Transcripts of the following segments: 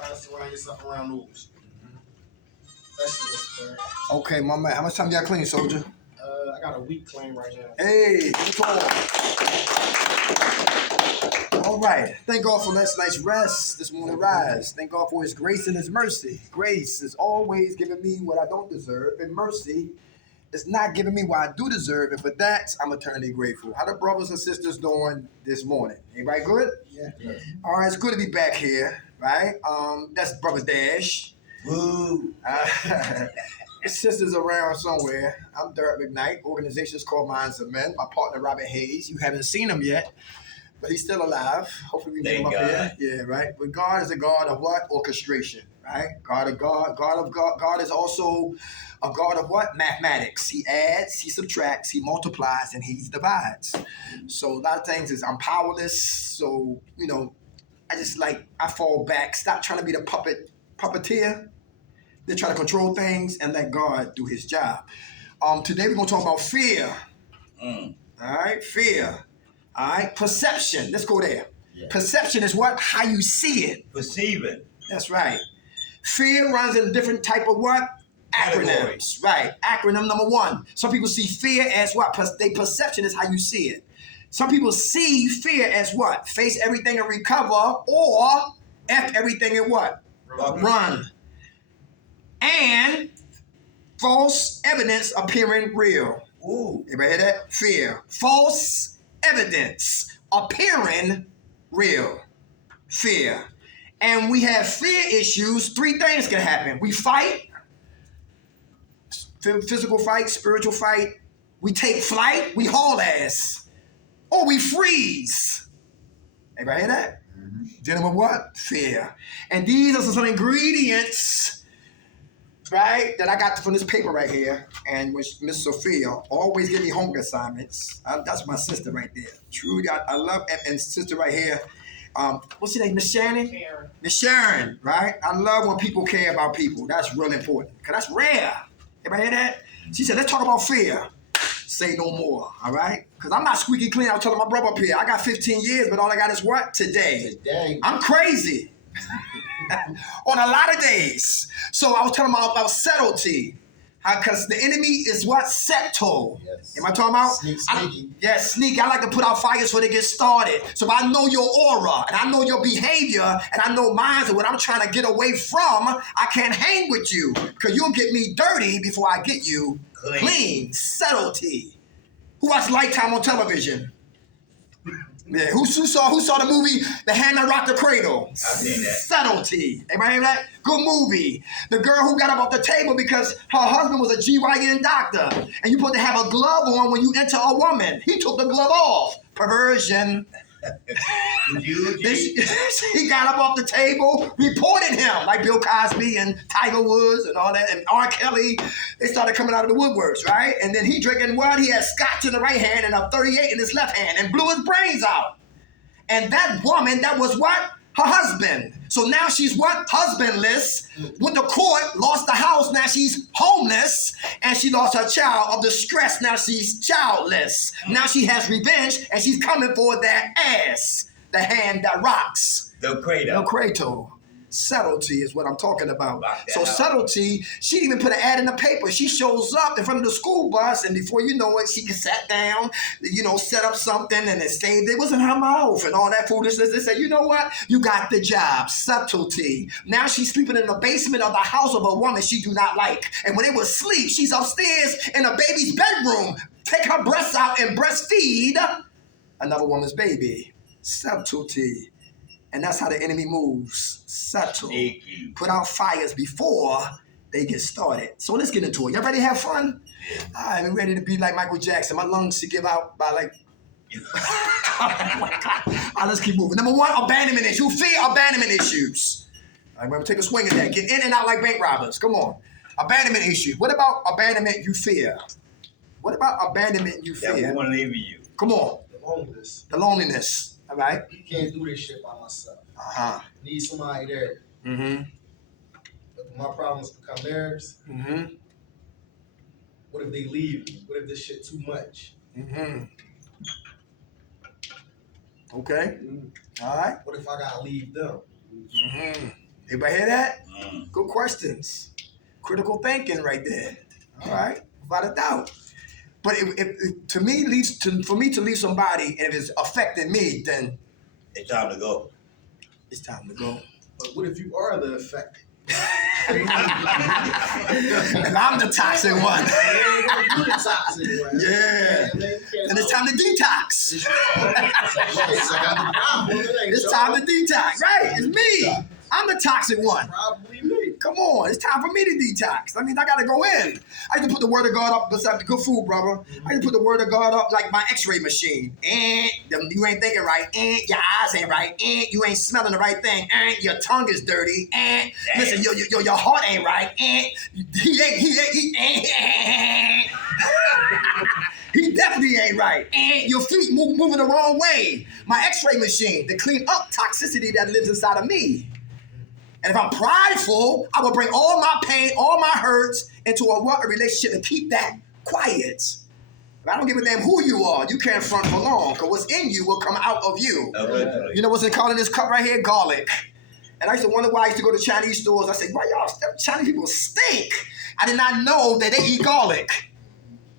try to surround yourself around those. That's it. Okay, my man. How much time you got clean, soldier? I got a week claim right now. Hey, good all right. Thank God for last night's rest, this morning rise. Thank God for his grace and his mercy. Grace is always giving me what I don't deserve, and mercy is not giving me what I do deserve, and for that, I'm eternally grateful. How the brothers and sisters doing this morning? Everybody good? Yeah. All right, it's good to be back here, right? That's Brother Dash. Woo! His sister's around somewhere. I'm Derek McKnight. Organization's called Minds of Men. My partner, Robert Hayes. You haven't seen him yet, but he's still alive. Hopefully we can get him up here. Yeah, right? But God is a God of what? Orchestration, right? God of God. God is also a God of what? Mathematics. He adds, he subtracts, he multiplies, and he divides. So a lot of things is I'm powerless. So, I fall back. Stop trying to be the puppeteer. They try to control things and let God do his job. Today we're going to talk about fear. All right, fear. All right, perception. Let's go there. Yeah. Perception is what? How you see it. Perceiving. That's right. Fear runs in different type of what? Acronyms. Right. Acronym number 1. Some people see fear as what? Their perception is how you see it. Some people see fear as what? Face everything and recover, or F everything and what? Run. And false evidence appearing real. Ooh. Everybody hear that? Fear. False evidence appearing real. Fear. And we have fear issues. 3 things can happen. We fight. Physical fight, spiritual fight. We take flight. We haul ass. Or we freeze. Everybody hear that? Mm-hmm. Dealing with what? Fear. And these are some ingredients, right, that I got from this paper right here, and which Miss Sophia always give me homework assignments. That's my sister right there. Truly, I love, and sister right here. What's her name? Miss Shannon? Miss Sharon, right? I love when people care about people. That's really important, because that's rare. Everybody hear that? She said, let's talk about fear. Say no more, all right? Because I'm not squeaky clean. I was telling my brother up here, I got 15 years, but all I got is what? Today. I'm crazy. On a lot of days. So I was telling him about subtlety. Because the enemy is what? Subtle. Yes. Am I talking about? Sneaky. Sneaky. I like to put out fires before they get started. So if I know your aura, and I know your behavior, and I know mine and what I'm trying to get away from, I can't hang with you. Because you'll get me dirty before I get you clean. Subtlety. Who watched Lifetime on television? Yeah, who saw the movie The Hand That Rocked the Cradle? I've seen that. Subtlety. Everybody hear that? Good movie. The girl who got up off the table because her husband was a GYN doctor. And you're supposed to have a glove on when you enter a woman. He took the glove off. Perversion. He got up off the table, reported him, like Bill Cosby and Tiger Woods and all that, and R. Kelly. They started coming out of the woodworks, right? And then he drinking what? He had scotch in the right hand and a 38 in his left hand and blew his brains out. And that woman, that was what? Her husband. So now she's what? Husbandless. Went to court, lost the house, now she's homeless. And she lost her child of distress, now she's childless. Now she has revenge, and she's coming for that ass. The hand that rocks. The cradle. The cradle. Subtlety is what I'm talking about. So out. Subtlety, she even put an ad in the paper. She shows up in front of the school bus, and before you know it, she sat down, set up something, and it saved. It was in her mouth and all that foolishness. They said, you know what? You got the job. Subtlety. Now she's sleeping in the basement of the house of a woman she do not like. And when they would sleep, she's upstairs in a baby's bedroom. Take her breasts out and breastfeed another woman's baby. Subtlety. And that's how the enemy moves. Subtle. Put out fires before they get started. So let's get into it. Y'all ready to have fun? I'm ready to be like Michael Jackson. My lungs should give out by like... Oh my God. All right, let's keep moving. Number 1, abandonment issue. Fear abandonment issues. I'm going to take a swing at that. Get in and out like bank robbers. Come on. Abandonment issue. What about abandonment you fear? What about abandonment you fear? That one leaving you. Come on. The loneliness. All right. You can't do this shit by myself. Uh-huh. Need somebody there. Mm-hmm. If my problems become theirs, what if they leave me? What if this shit too much? Mm-hmm. Okay. All right. What if I gotta leave them? Mm-hmm. Anybody hear that? Mm. Good questions. Critical thinking right there. All right, without a doubt. But for me to leave somebody, and if it's affecting me, then It's time to go. it's time to go. But what if you are the affected? And I'm the toxic one. Yeah. And it's time to detox. It's time to detox. Right, it's me. I'm the toxic one. Probably me. Come on, it's time for me to detox. I mean, I gotta go in. I used to put the word of God up beside the good food, brother. I used to put the word of God up like my x-ray machine. You ain't thinking right. Your eyes ain't right. You ain't smelling the right thing. Your tongue is dirty. Listen, your heart ain't right. He definitely ain't right. Your feet moving the wrong way. My x-ray machine to clean up toxicity that lives inside of me. And if I'm prideful, I will bring all my pain, all my hurts into a relationship and keep that quiet. But I don't give a damn who you are. You can't front for long, because what's in you will come out of you. Eventually. You know what's in this cup right here? Garlic. And I used to wonder why I used to go to Chinese stores. I said, why y'all Chinese people stink? I did not know that they eat garlic.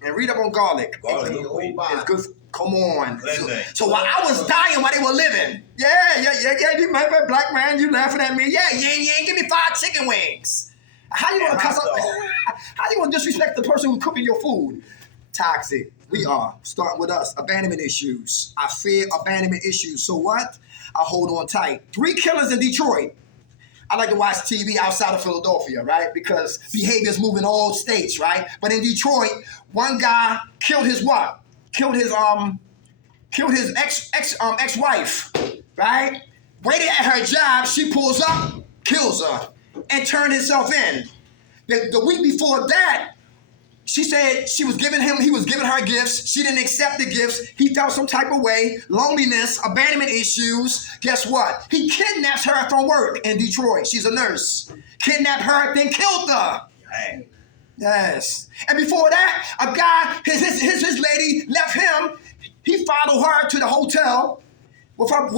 And read up on garlic. Garlic, It's good. Come on. Cleansing. So while I was dying while they were living, you remember, black man, you laughing at me. Yeah, give me 5 chicken wings. How you gonna cuss up? How you gonna disrespect the person who's cooking your food? Toxic. We are. Starting with us. Abandonment issues. I fear abandonment issues. So what? I hold on tight. 3 killers in Detroit. I like to watch TV outside of Philadelphia, right? Because behaviors move in all states, right? But in Detroit, one guy killed his what? Killed his ex-wife, right? Waited at her job, she pulls up, kills her, and turned himself in. The week before that, she said he was giving her gifts. She didn't accept the gifts. He felt some type of way, loneliness, abandonment issues. Guess what? He kidnaps her from work in Detroit. She's a nurse. Kidnapped her, then killed her. Dang. Yes. And before that, a guy, his lady left him. He followed her to the hotel with her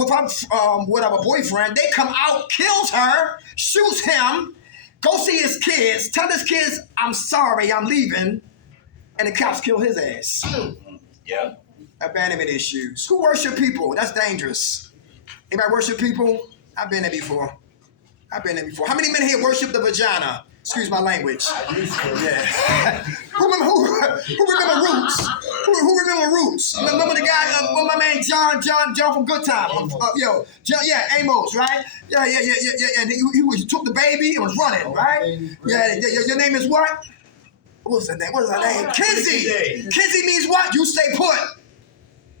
boyfriend. They come out, kills her, shoots him, go see his kids, tell his kids, I'm sorry, I'm leaving. And the cops kill his ass. Yeah. Abandonment issues. Who worship people? That's dangerous. Anybody worship people? I've been there before. How many men here worship the vagina? Excuse my language. Yeah. Who remember Roots? Who remember Roots? Remember the guy, my man John from Good Time. Amos, right? Yeah. And he took the baby and was running, right? Yeah. Your name is what? What's her name? Kizzy. Kizzy means what? You stay put,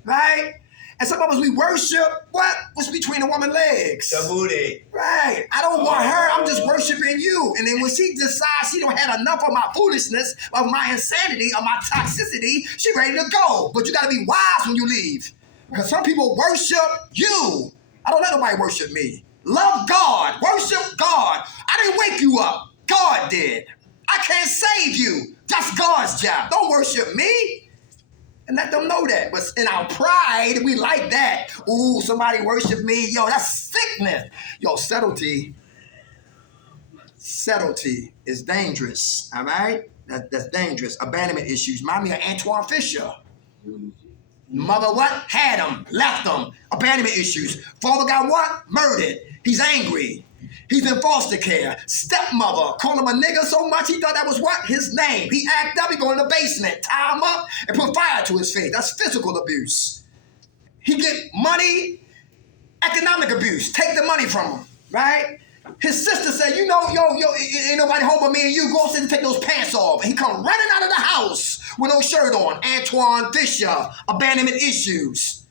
right? And some of us, we worship what? What's between the woman's legs? The booty. Right. I don't want her. I'm just worshiping you. And then when she decides she don't have enough of my foolishness, of my insanity, of my toxicity, she ready to go. But you got to be wise when you leave. Because some people worship you. I don't let nobody worship me. Love God. Worship God. I didn't wake you up. God did. I can't save you. That's God's job. Don't worship me. And let them know that. But in our pride, we like that. Ooh, somebody worship me. Yo, that's sickness. Yo, subtlety is dangerous. All right? That's dangerous. Abandonment issues. Remind me of Antoine Fisher. Mother what? Had him. Left him. Abandonment issues. Father got what? Murdered. He's angry. He's in foster care. Stepmother called him a nigga so much he thought that was what? His name. He act up, he go in the basement, tie him up, and put fire to his face. That's physical abuse. He get money, economic abuse. Take the money from him, right? His sister said, yo, ain't nobody home but me and you. Go upstairs and take those pants off. And he come running out of the house with no shirt on. Antoine Fisher, abandonment issues.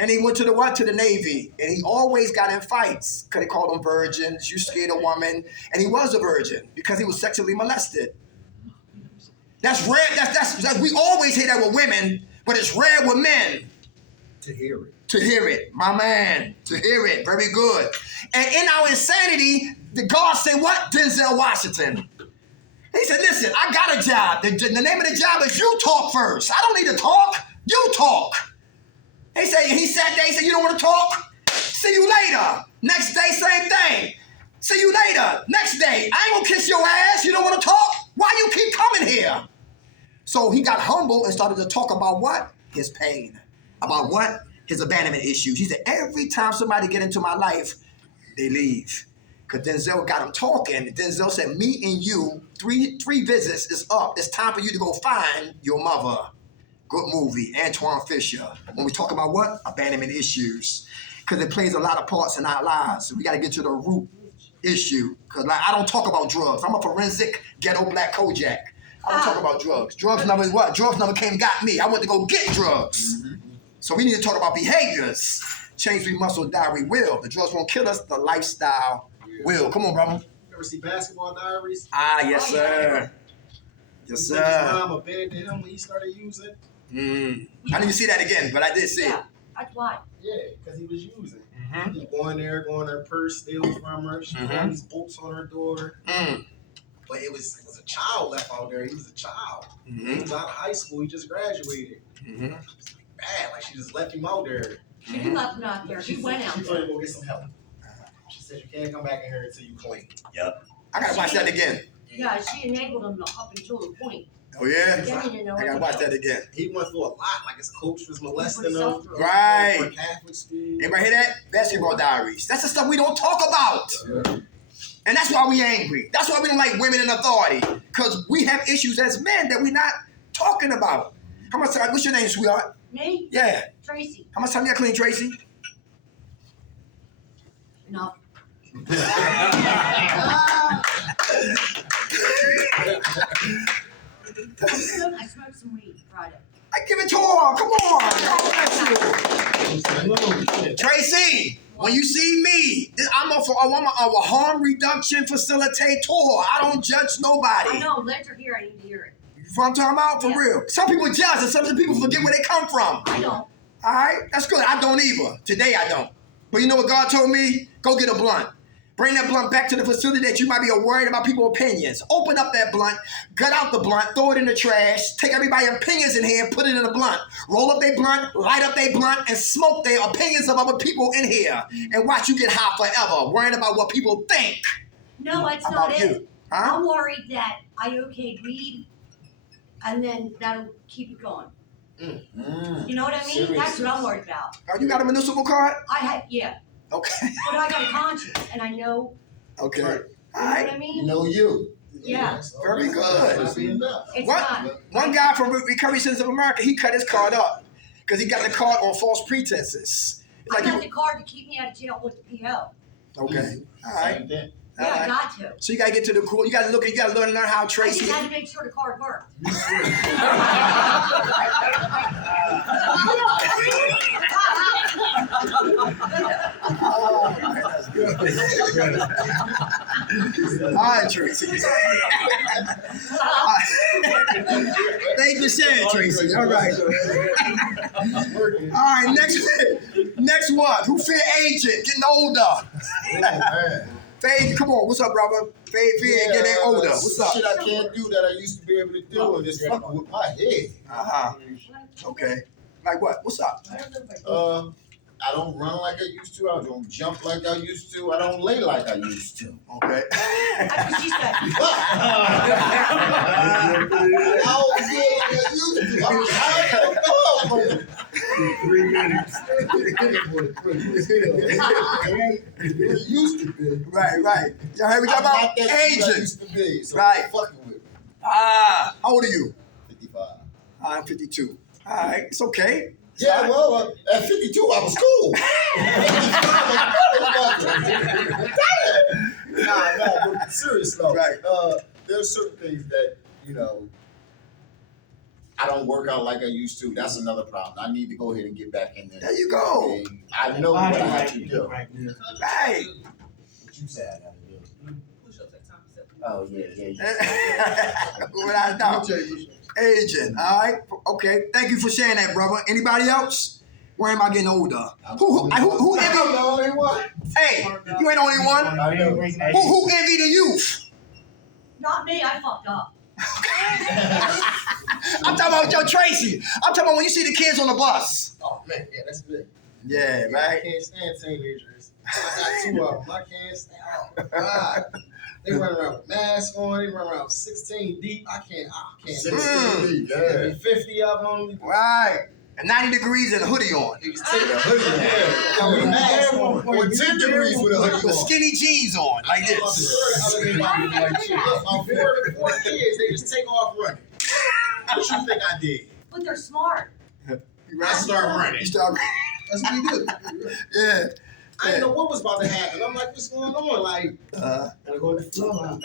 And he went to the Navy, and he always got in fights because they called him virgins. You scared a woman, and he was a virgin because he was sexually molested. That's rare. That's we always hear that with women, but it's rare with men. To hear it, my man. To hear it, very good. And in our insanity, the God said what? Denzel Washington. He said, "Listen, I got a job. The name of the job is you talk first. I don't need to talk. You talk." He sat there, he said, you don't want to talk? See you later. Next day, same thing. See you later. what? Next day, I ain't gonna kiss your ass. You don't want to talk? Why you keep coming here? So he got humble and started to talk about what? His pain. About what? His abandonment issues. He said, every time somebody get into my life, they leave. Because Denzel got him talking. Denzel said, me and you, three visits is up. It's time for you to go find your mother. Good movie, Antoine Fisher. When we talk about what? Abandonment issues. Because it plays a lot of parts in our lives. So we got to get to the root issue. Because like, I don't talk about drugs. I'm a forensic ghetto black Kojak. I don't talk about drugs. Drugs never what? Drugs never came and got me. I went to go get drugs. So we need to talk about behaviors. Change we must or die we will. The drugs won't kill us. The lifestyle will. Come on, brother. You ever see Basketball Diaries? Ah, yes, sir. Yes, His sir. mom abandoned him when he started using. I didn't see that again, but I did see it. Yeah, that's why. Yeah, because he was using. Mm-hmm. He going her purse, stealing from her. She had these bolts on her door. But it was a child left out there. He was a child. He was out of high school. He just graduated. Bad, like she just left him out there. She didn't let him out there. He went out She told there. him to go get some help. She said, you can't come back in here until you clean. I gotta watch that again. Yeah, she enabled him up until the point. Oh yeah? Then he didn't know I gotta watch that again. He went through a lot. Like his coach was molesting him. Right. For Catholic school. Everybody hear that? Basketball Diaries. That's the stuff we don't talk about. And that's why we angry. That's why we don't like women in authority. Because we have issues as men that we're not talking about. How much time? What's your name, sweetheart? Me? Yeah. Tracy. How much time you got clean, Tracy? No. I smoked some weed Friday. I give it to her. Come on. God bless you. Tracy, when you see me, I'm a harm reduction facilitator. I don't judge nobody. I know, let her hear. I need to hear it. You know what I'm talking about? For Yeah. real. Some people judge and some people forget where they come from. I don't. All right? That's good. I don't either. Today I don't. But you know what God told me? Go get a blunt. Bring that blunt back to the facility that you might be worried about people's opinions. Open up that blunt, gut out the blunt, throw it in the trash, take everybody's opinions in here, put it in a blunt. Roll up their blunt, light up their blunt, and smoke their opinions of other people in here. And watch you get high forever, worrying about what people think No, that's about not you. it. Huh? I'm worried that I okayed weed, and then that'll keep it going. You know what I mean? That's what I'm worried about. Oh, you got a municipal card? Yeah. Okay. But I got a conscience, and I know, Okay. Right. All you know right. what I mean? You know you. Yeah. Very good. That's enough. It's What? not. One guy from Recovery Citizens of America, he cut his card up because he got the card on false pretenses. It's I like got you, the card to keep me out of jail with the PO. okay. All right. Same thing. All Yeah, I right. got to. So you gotta get to the cool. You gotta look. You gotta learn how I Tracy. just had to make sure the card worked. Oh, man, that's good. All right, Tracy. Thank you for sharing, Tracy. All right. All right. Next one. Who fear agent? Getting older. Fade, come on. What's up, brother? Fade, getting older. What's up? Shit I can't do that I used to be able to do, and it's fucking with my head. Okay. Like what? What's up? I don't run like I used to. I don't jump like I used to. I don't lay like I used to. Okay. That's what she said. I don't feel like I used to. I'm tired of the 3 minutes. It used to be. Right. Y'all heard me talk I'm about not that dude I agents? used to be. So Right. fucking with me. How old are you? 55. I'm 52. All right. It's okay. Yeah, well, at 52, I was cool. Nah, but serious though. Right. There's certain things that, you know, I don't work out like I used to. That's another problem. I need to go ahead and get back in there. There you go. And I know what I have to do. Right. What you said I got to do. Oh, yeah. Without a doubt. Agent. All right. Okay. Thank you for sharing that, brother. Anybody else? Worrying about getting older. Who envy? I'm the only one. Hey, you ain't the only one. I know. Who envy the youth? Not me, I fucked up. I'm talking about Joe Tracy. I'm talking about when you see the kids on the bus. Oh, man, yeah, that's big. Yeah, I right. can't stand teenagers. I got 2 of them. I can't stand. Oh, God. They run around with masks on. They run around 16 deep. I can't. 16 deep, yeah. 50 of them. Right. And 90 degrees and a hoodie on. Niggas take a hoodie Yeah. with a mask on. Or 10 degrees with a hoodie With on. skinny jeans on, like this. My 4 kids, they just take off running. What you think I did? But they're smart. I start running. You start That's what we do. Yeah. I didn't know what was about to happen. I'm like, what's going on? Like, Gotta go to the floor. I'm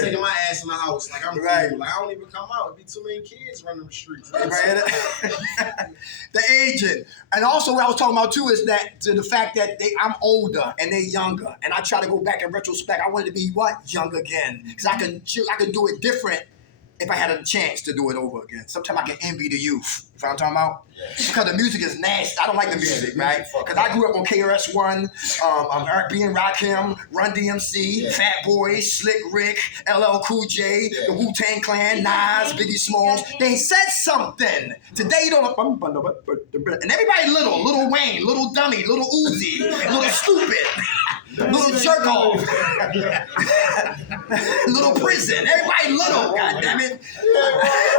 taking my ass in the house. Like, I'm Right. cool. Like, I don't even come out. It'd be too many kids running the streets. Right. The agent. And also what I was talking about too is that the fact that I'm older and they're younger. And I try to go back in retrospect. I wanted to be what? Young again. Because I can do it different if I had a chance to do it over again. Sometimes I can envy the youth. You know what I'm talking about? Because the music is nasty. I don't like the music, right? Because I grew up on KRS-One, Eric B. and Rakim, Run DMC, Fat Boy, Slick Rick, LL Cool J, the Wu-Tang Clan, Nas, Biggie Smalls. They said something. Today you don't. And everybody little Wayne, little Dummy, little Uzi, little Stupid. Little jerk off. Little prison. Everybody little, goddammit. I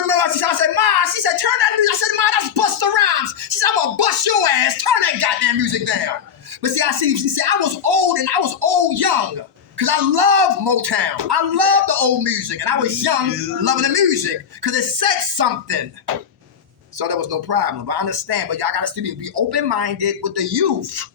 remember I said, Ma, she said, turn that music. I said, Ma, that's Busta Rhymes. She said, I'm gonna bust your ass. Turn that goddamn music down. But see, she said, I was old and I was old young. Because I love Motown. I love the old music. And I was young loving the music. Because it said something. So there was no problem. But I understand. But y'all gotta still be open-minded with the youth.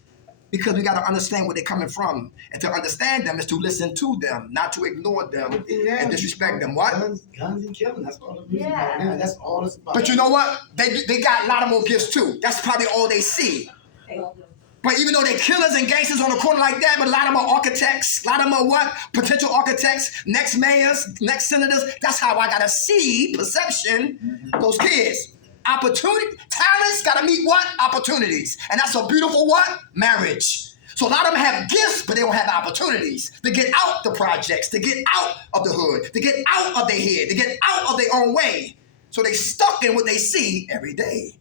Because we got to understand where they're coming from. And to understand them is to listen to them, not to ignore them and disrespect them. What? Guns and killing. That's all the music Yeah. right now. That's all it's about. But you know what? They got a lot of more gifts too. That's probably all they see. But even though they're killers and gangsters on the corner like that, but a lot of them are architects. A lot of them are what? Potential architects, next mayors, next senators. That's how I got to see perception of those kids. Opportunity, talents gotta meet what? Opportunities. And that's a beautiful what? Marriage. So a lot of them have gifts, but they don't have opportunities to get out the projects, to get out of the hood, to get out of their head, to get out of their own way. So they stuck in what they see every day.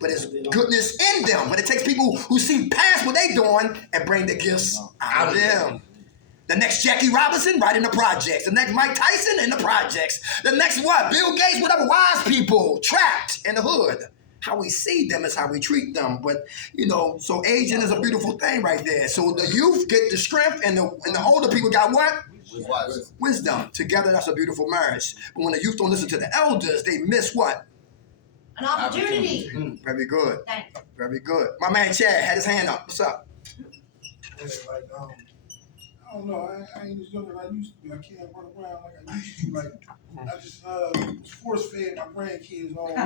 But there's goodness in them. But it takes people who see past what they're doing and bring the gifts out of them. The next Jackie Robinson, right in the projects. The next Mike Tyson in the projects. The next what? Bill Gates, whatever, wise people trapped in the hood. How we see them is how we treat them. But, you know, so aging is a beautiful thing right there. So the youth get the strength and the older people got what? Wisdom. Together, that's a beautiful marriage. But when the youth don't listen to the elders, they miss what? An opportunity. Very good. Thanks. Very good. My man Chad had his hand up. What's up? I don't know. I ain't as young as I used to be. I can't run around like I used to. Like I just was force fed my grandkids all week.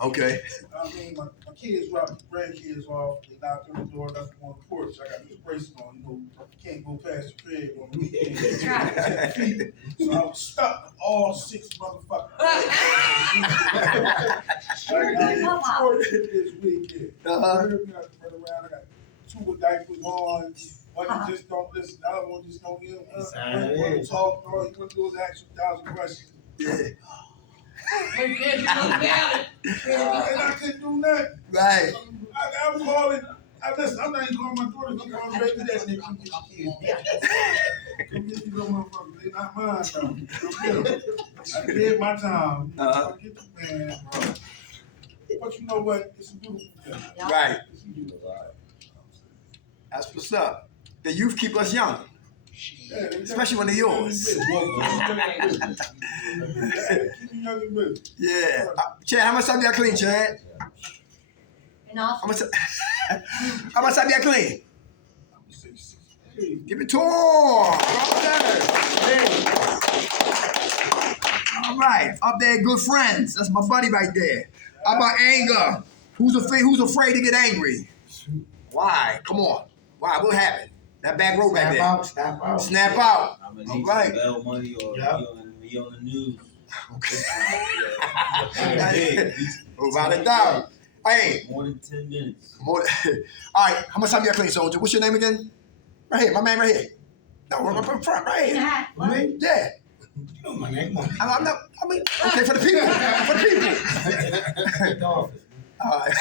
Okay. I mean, my kids dropped the grandkids off. They knocked on the door, left them on the porch. I got these braces on. You know, can't go past the crib on the weekend. So I was stuck with all 6 motherfuckers. This weekend. I run around. I got 2 with diapers on. One just don't listen. The other one just don't get them. One talk. All you want to do is ask you 1,000 questions. Yeah. And I couldn't do nothing. Right. I'm calling. Listen, I'm not even calling my daughters. I'm calling baby daddy. Come get your kids. Come get these little motherfuckers. They not mine, though. Come get them. I did my time. Come get the man, bro. But you know what? It's a beautiful thing. Right. It's a beautiful thing. That's what's up. The youth keep us young. Yeah, Especially when they're yours. Yeah. Chad, how much time you got clean, Chad? Enough. How much time you got clean? Give it to him. All right. Up there, good friends. That's my buddy right there. How about anger? Who's afraid to get angry? Why? Come on. Why? What happened? That back row back there. Snap out. I'm gonna All need right. some bail money or be on the news. Okay. Without a doubt. Hey. More than 10 minutes. All right. How much time you got clean, soldier? What's your name again? Right here. My man right here. No, right up front. Right here. Yeah. You know my name. I'm not. I mean, okay, for the people. For the people. All right.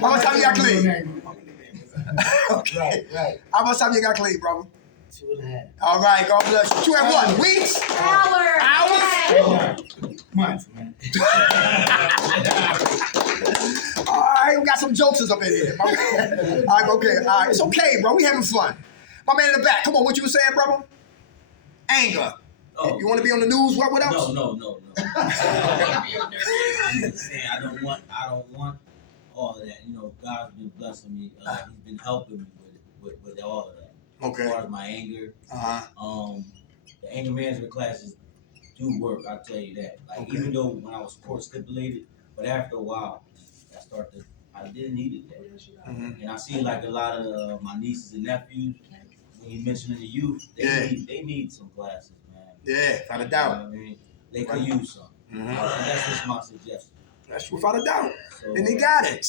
How much time you got clean? Okay. Right. How much time you got clean, brother? 2.5. All right, God bless you. 2 and what? Weeks? Hours. Hours? Months, man. All right, we got some jokesters up in here. All right, okay. All right, it's okay, bro. We having fun. My man in the back, come on. What you were saying, brother? Anger. Oh, You want to be on the news? What else? No. I'm just saying, I don't want all of that. You know, God's been blessing me. He's been helping me with all of that. Okay. As far as my anger, Uh-huh. the anger management classes do work. I'll tell you that. Like Okay. even though when I was court stipulated, but after a while, I didn't need it there. Mm-hmm. And I see like a lot of my nieces and nephews. When you mentioning the youth, they need some classes, man. Yeah, without a You know doubt. what I mean? They could use some. Mm-hmm. And that's just my suggestion. That's without a doubt. So, And they got it.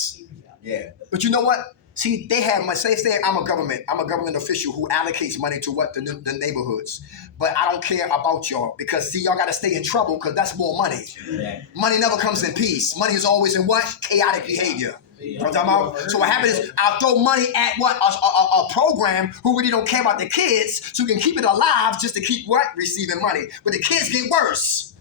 Yeah. But you know what? See, they have say I'm a government official who allocates money to the neighborhoods. But I don't care about y'all because see, y'all got to stay in trouble because that's more money. Exactly. Money never comes in peace. Money is always in what? Chaotic behavior. You know what I'm talking about? So what happens is I'll throw money at what? A program who really don't care about the kids so we can keep it alive just to keep what? Receiving money. But the kids get worse.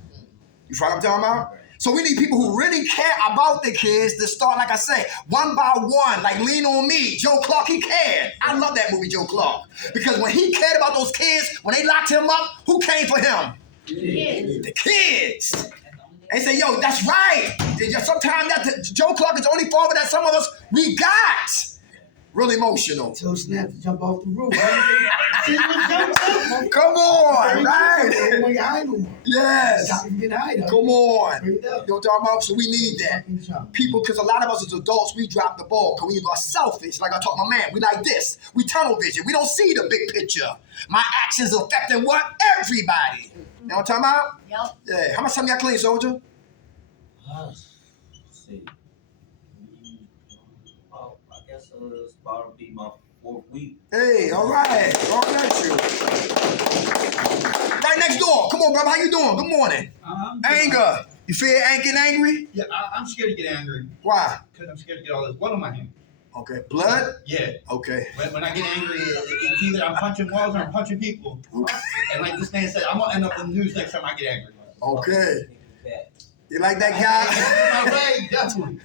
You follow what I'm talking about? So we need people who really care about the kids to start, like I say, one by one, like Lean On Me. Joe Clark, he cared. I love that movie, Joe Clark. Because when he cared about those kids, when they locked him up, who came for him? Kids. The kids. They say, yo, that's right. Sometimes Joe Clark is the only father that some of us, we got. Real emotional. Tell Snap to jump off the roof. Come on, right? When you're high no more. Yes. Stop and get high, though. Come on. Straight You up. know what I'm talking about? So we need that. Fucking jump. People, because a lot of us as adults, we drop the ball because we are selfish. Like I told my man, we like this. We tunnel vision. We don't see the big picture. My actions affecting what? Everybody. You know what I'm talking about? Yep. Yeah. How much time you got clean, soldier? Let's see. I guess it's about to be my 4th week. Hey, all right. God bless you. Right next door. Come on, brother. How you doing? Good morning. Anger. You feel angry? Yeah, I'm scared to get angry Why? because I'm scared to get all this blood on my hand. Okay. Blood? Yeah, Okay. when I get angry, it's either I'm punching walls or I'm punching people. And like this man said, I'm gonna end up in the news next time I get angry. Okay. You like that guy? My way, definitely.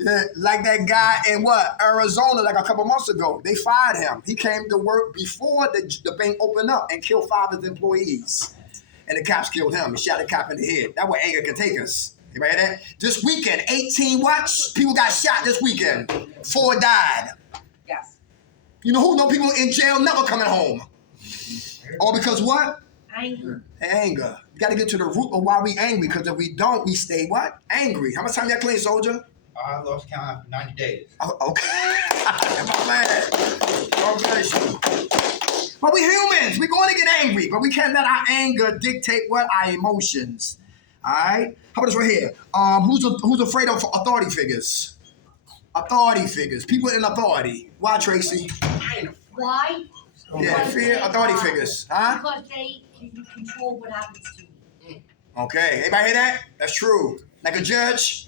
Yeah, like that guy in what? Arizona, like a couple months ago. They fired him. He came to work before the bank opened up and killed 5 of his employees. And the cops killed him and shot the cop in the head. That's what anger can take us. You ready that? This weekend, 18 what? People got shot this weekend. 4 died. Yes. You know who? No people in jail never coming home. All because what? Anger. Anger. You got to get to the root of why we angry, because if we don't, we stay what? Angry. How much time you got clean, soldier? I lost count after 90 days. Oh, okay. My man. God bless you. But we humans. We're going to get angry, but we can't let our anger dictate what? Our emotions. All right? How about this right here? Who's afraid of authority figures? Authority figures. People in authority. Why, Tracy? Why? Yeah, fear authority figures. Huh? Because they can control what happens to me. Okay. Anybody hear that? That's true. Like a judge?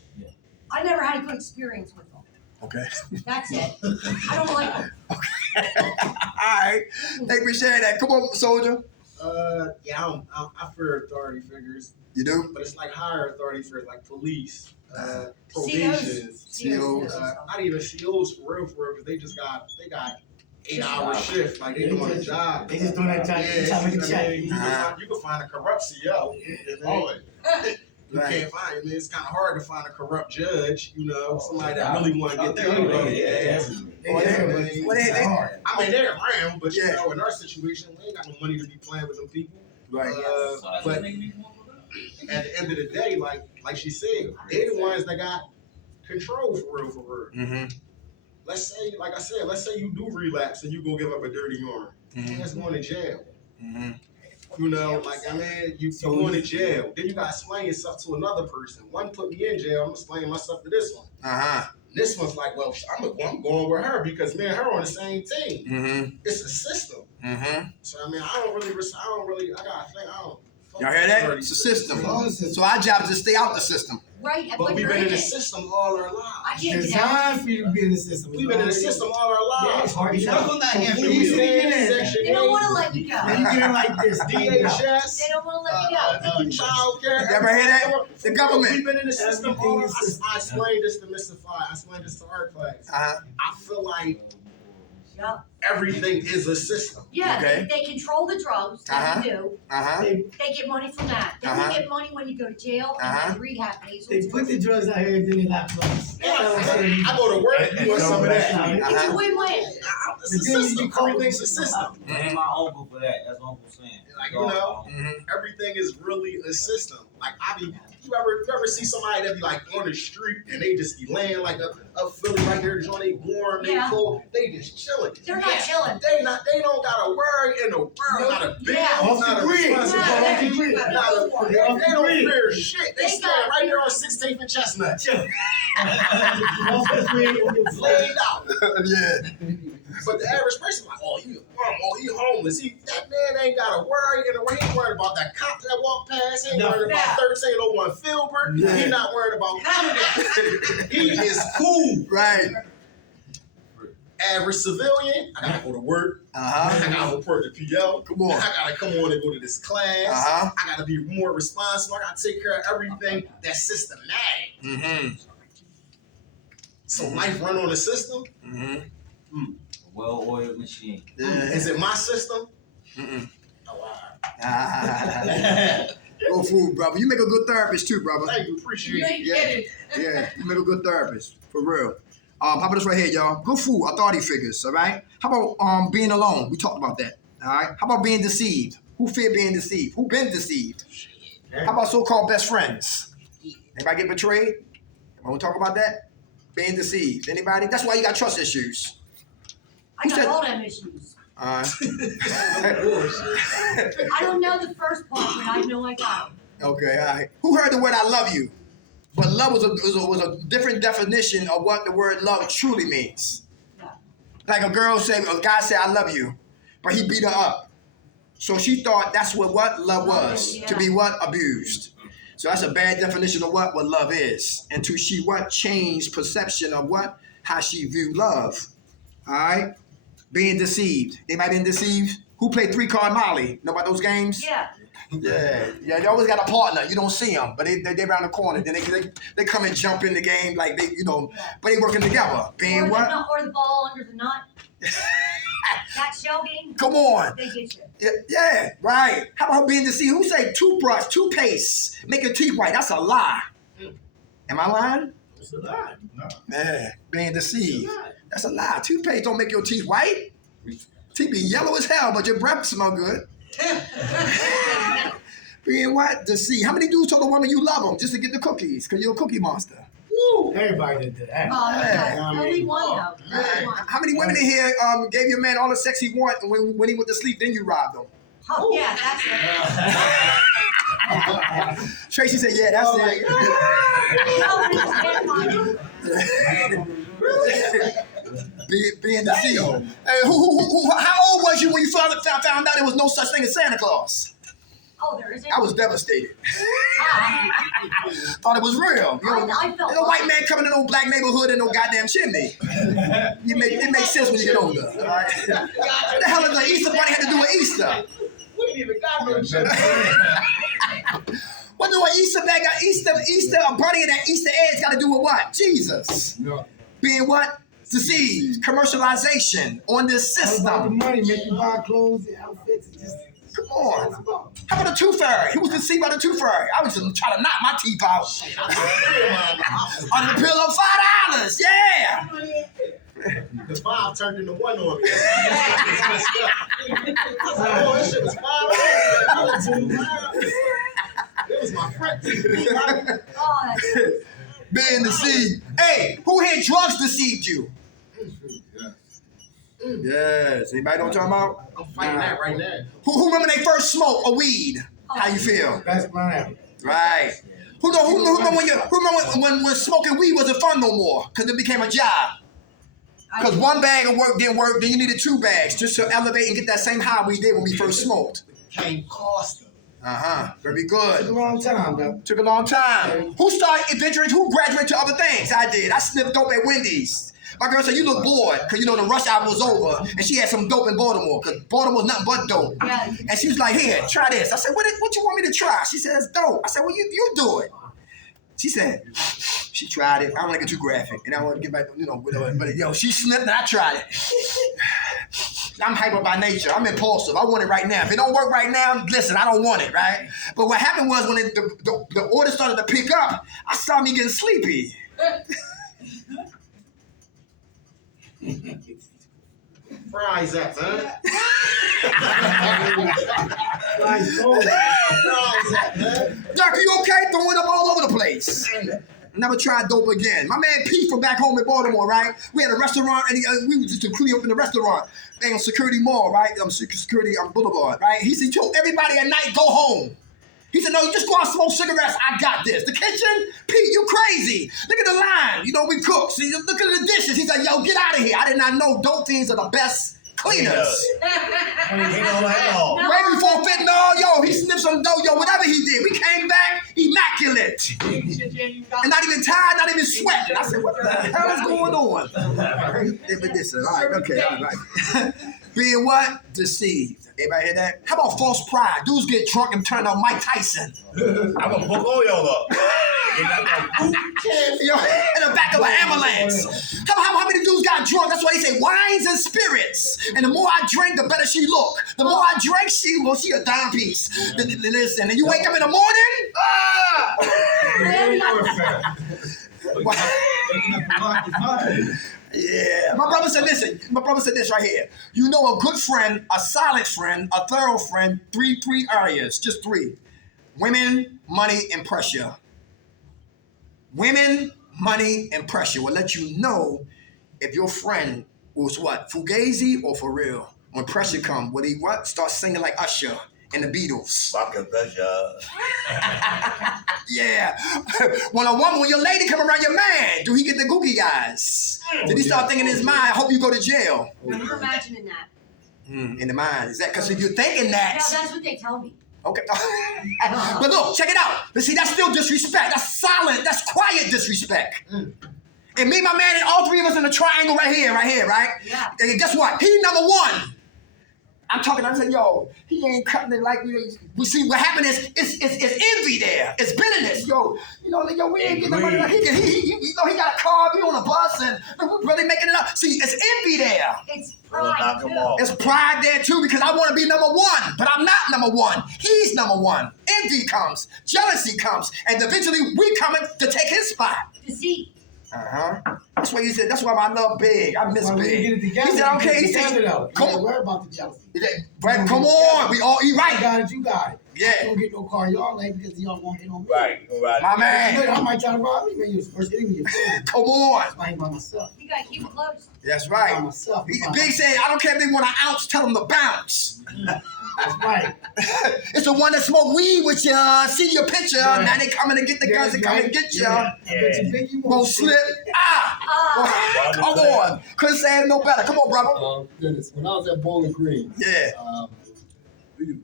I never had a good experience with them. Okay. That's it. I don't like them. All right. Thank you for sharing that. Come on, soldier. Yeah, I fear authority figures, You do? but it's like higher authority figures, like police, COs. probation, COs. not even COs for real, because they got 8-hour shifts, like they doing a job. They just doing that time. Yeah, Time to I check. mean, you can find a corrupt CO. You can't find. I mean, it's kind of hard to find a corrupt judge. You know, somebody that really want to get their I mean, they're around, but you know, in our situation, we ain't got no money to be playing with them people. Right. But at the end of the day, like she said, they the ones that got control for real. Mm-hmm. Let's say, like I said, let's say you do relapse and you go give up a dirty urine. That's going to jail. Mm-hmm. You know, like, I mean, you going to jail. Then you got to explain yourself to another person. One put me in jail, I'm explaining myself to this one. Uh-huh. This one's like, well, I'm going with her because me and her on the same team. Mm-hmm. It's a system. Mm-hmm. So, I mean, I got to think, I got to think, Y'all hear that? It's a system. So our job is to stay out the system. right, But but we've you're been in in the it. system all our I lives. can't It's get out. time for you to be in the system. We've been in the system all our Yeah, lives. it's hard to You get know out. who not here for Easy to you? get in. Section They don't 8, want to let you go. When you get in like this, DHS, They don't want to let you go. child care. You ever hear that? The government. We've been in the system Everything all our is system. I explained this to Mr. Fire. I explained this to our class. Uh-huh. I feel like Yeah. everything is a system. Yeah, Okay. they control the drugs that you do. Uh-huh. They get money from that. Then Uh-huh. you get money when you go to jail and then rehab pays. They put the drugs out here and then they lock us. I go to work doing some of that. It's Uh-huh. a win-win. It's a system. Everything's a system. Blame my uncle for that. That's what Uncle saying. Like, you know, everything is really a system. Like, you ever see somebody that be like on the street and they just be laying like a Philly right there, joint, they warm, they cold, they just chilling. They're not chilling. They don't got a worry in the world, not a bill, Yeah. not a responsibility, They they don't fear shit. They stand right there on 16th and Chestnut, laid out. Yeah. But the average person like, oh, he homeless. That man ain't got a worry in the way. He ain't worried about that cop that walked past. He ain't worried about 1301 Filbert. Yeah. He not worried about that. He is cool. Right. Average civilian, I gotta go to work. Uh-huh. I gotta report to PL. Come on. I gotta come on and go to this class. Uh-huh. I gotta be more responsible. I gotta take care of everything that's systematic. Mm-hmm. So life run on a system. Mm-hmm. Well-oiled machine. Is it my system? Mm-mm. Oh, wow. Go food, brother. You make a good therapist too, brother. Thank you, appreciate it. Yeah, you make a good therapist, for real. How about this right here, y'all? Good food, authority figures, all right? How about being alone? We talked about that, all right? How about being deceived? Who fear being deceived? Who been deceived? How about so-called best friends? Anybody get betrayed? Want to talk about that? Being deceived. Anybody? That's why you got trust issues. I got all them issues. All right. I don't know the first part, but I know I got it. Okay, all right. Who heard the word "I love you"? But love was a different definition of what the word love truly means. Yeah. Like a guy say "I love you," but he beat her up. So she thought that's what love was, Yeah. to be abused. So that's a bad definition of what love is. And to she changed perception of how she viewed love. All right? Being deceived. Anybody been deceived? Who played 3-card Molly? Know about those games? Yeah. Yeah, they always got a partner. You don't see them, but they around the corner. Then they come and jump in the game like but they working together. Being or what? The nut, or the ball under the nut. That shell game. Come on. They get you. Yeah, right. How about being deceived? Who say toothbrush, toothpaste, make your teeth white? That's a lie. Am I lying? It's a lie. No. Yeah, being deceived. That's a lie. Toothpaste don't make your teeth white. Teeth be yellow as hell, but your breath smell good. Being what? Deceived. How many dudes told a woman you love them just to get the cookies? Because you're a cookie monster. Woo. Everybody did that. Only one though. Only one. How many women in here gave your man all the sex he want, and when he went to sleep, then you robbed him? Oh yeah, that's it. Tracy said, yeah, that's it. Being deceived. Hey, how old was you when you found out there was no such thing as Santa Claus? Oh, there isn't. I was devastated. Ah. Thought it was real. I felt no white man coming in no black neighborhood and no goddamn chimney. It makes sense when you get older. All right? What the hell does the Easter bunny have to do with Easter? We ain't even got no shit. What do an Easter bunny and that Easter eggs got to do with what? Jesus. No. Being what? Deceived. Commercialization on this All about the system. money, make you buy clothes and outfits. Come on. How about the tooth fairy? He was deceived by the tooth fairy. I was just trying to knock my teeth out. Under the pillow, $5. Yeah. The 5 turned into 1 on me. I was like, oh, this shit was $5. It was my front teeth. Oh, Being deceived. Hey, who here drugs deceived you? Yes. Anybody know what I'm talking about? I'm fighting that right now. Who remember they first smoked a weed? How you feel? That's my album. Right. Who remember when smoking weed wasn't fun no more? Because it became a job. Because one bag of work didn't work, then you needed 2 bags just to elevate and get that same high we did when we first smoked. Came cost. Very Took a good. long time, though. Took a long time. Who graduated to other things? I did. I sniffed dope at Wendy's. My girl said, you look bored, because, you know, the rush hour was over, and she had some dope in Baltimore, because Baltimore's nothing but dope. Yeah. And she was like, here, try this. I said, what you want me to try? She said, it's dope. I said, well, you do it. She said, she tried it. I don't want to get too graphic, and I want to get back, you know, whatever. But, yo, she sniffed and I tried it. I'm hyper by nature. I'm impulsive. I want it right now. If it don't work right now, listen, I don't want it, right? But what happened was when the order started to pick up, I saw me getting sleepy. Fries at, huh? Nice gold. Fries at, man. Doc, are you okay? Throwing up all over the place. Never tried dope again. My man Pete from back home in Baltimore, right? We had a restaurant, and we was just clean up in the restaurant. On Security Mall, right? Security Boulevard, right? He said, told everybody at night, go home. He said, no, you just go out and smoke cigarettes. I got this. The kitchen? Pete, you crazy. Look at the line. You know, we cook. See, look at the dishes. He's like, yo, get out of here. I did not know dope fiends are the best cleaners. Ain't no like all. No. Right before fentanyl, yo, he sniffed some dope, yo, whatever he did. We came back immaculate. And not even tired, not even sweating. I said, what the hell is going on? All right, okay, all right. Being what? Deceived. Everybody hear that? How about false pride? Dudes get drunk and turn on Mike Tyson. I'm gonna book all y'all up. Yo, in the back of an ambulance. How many dudes got drunk? That's why they say wines and spirits. And the more I drink, the better she look. The more I drink, she a dime piece. Listen, and you wake up in the morning, yeah. My brother said, listen, this right here. You know a good friend, a solid friend, a thorough friend, three areas, just three. Women, money, and pressure. Women, money, and pressure will let you know if your friend was what, fugazi or for real. When pressure come, will he what? Start singing like Usher and the Beatles. Rocket pressure. Yeah. When your lady come around your man, do he get the googie eyes? Did he start thinking in his mind, I hope you go to jail? I'm imagining that. In the mind. Is that because if you're thinking that? Yeah, that's what they tell me. Okay. But look, check it out. But see, that's still disrespect. That's silent. That's quiet disrespect. And me, my man, and all three of us in the triangle right here, right? Yeah. And guess what? He number one. I'm talking, I'm saying, yo, he ain't cutting it like we see what happened is it's envy there. It's bitterness. Yo, we ain't getting the money. He got a car, we on a bus, and we're really making it up. See, it's envy there. It's pride, too. There's pride there too, because I want to be number one, but I'm not number one. He's number one. Envy comes, jealousy comes, and eventually we coming to take his spot. Deceit. That's why he said. That's why I love Big. I miss Why we Big. get it together, He said, okay. He together, said, though. come You on. worry about the jealousy. Right, come on. We all eat I right. got it, you got it. Yeah. Don't get no car y'all like because y'all won't hit on me. Right, right. My man. I might try to rob me when you was first hitting me. Come on. I ain't by myself. You gotta keep it close. That's By right. myself. Big said, I don't care if they want an ounce, tell them to bounce. That's right. It's the one that smoke weed with you, see your picture. Yeah. Now they coming to get the guns and coming to get you. I bet you think you Won't slip. Come on. Couldn't say it no better. Come on, brother. Dennis, when I was at Bowling Green, Yeah.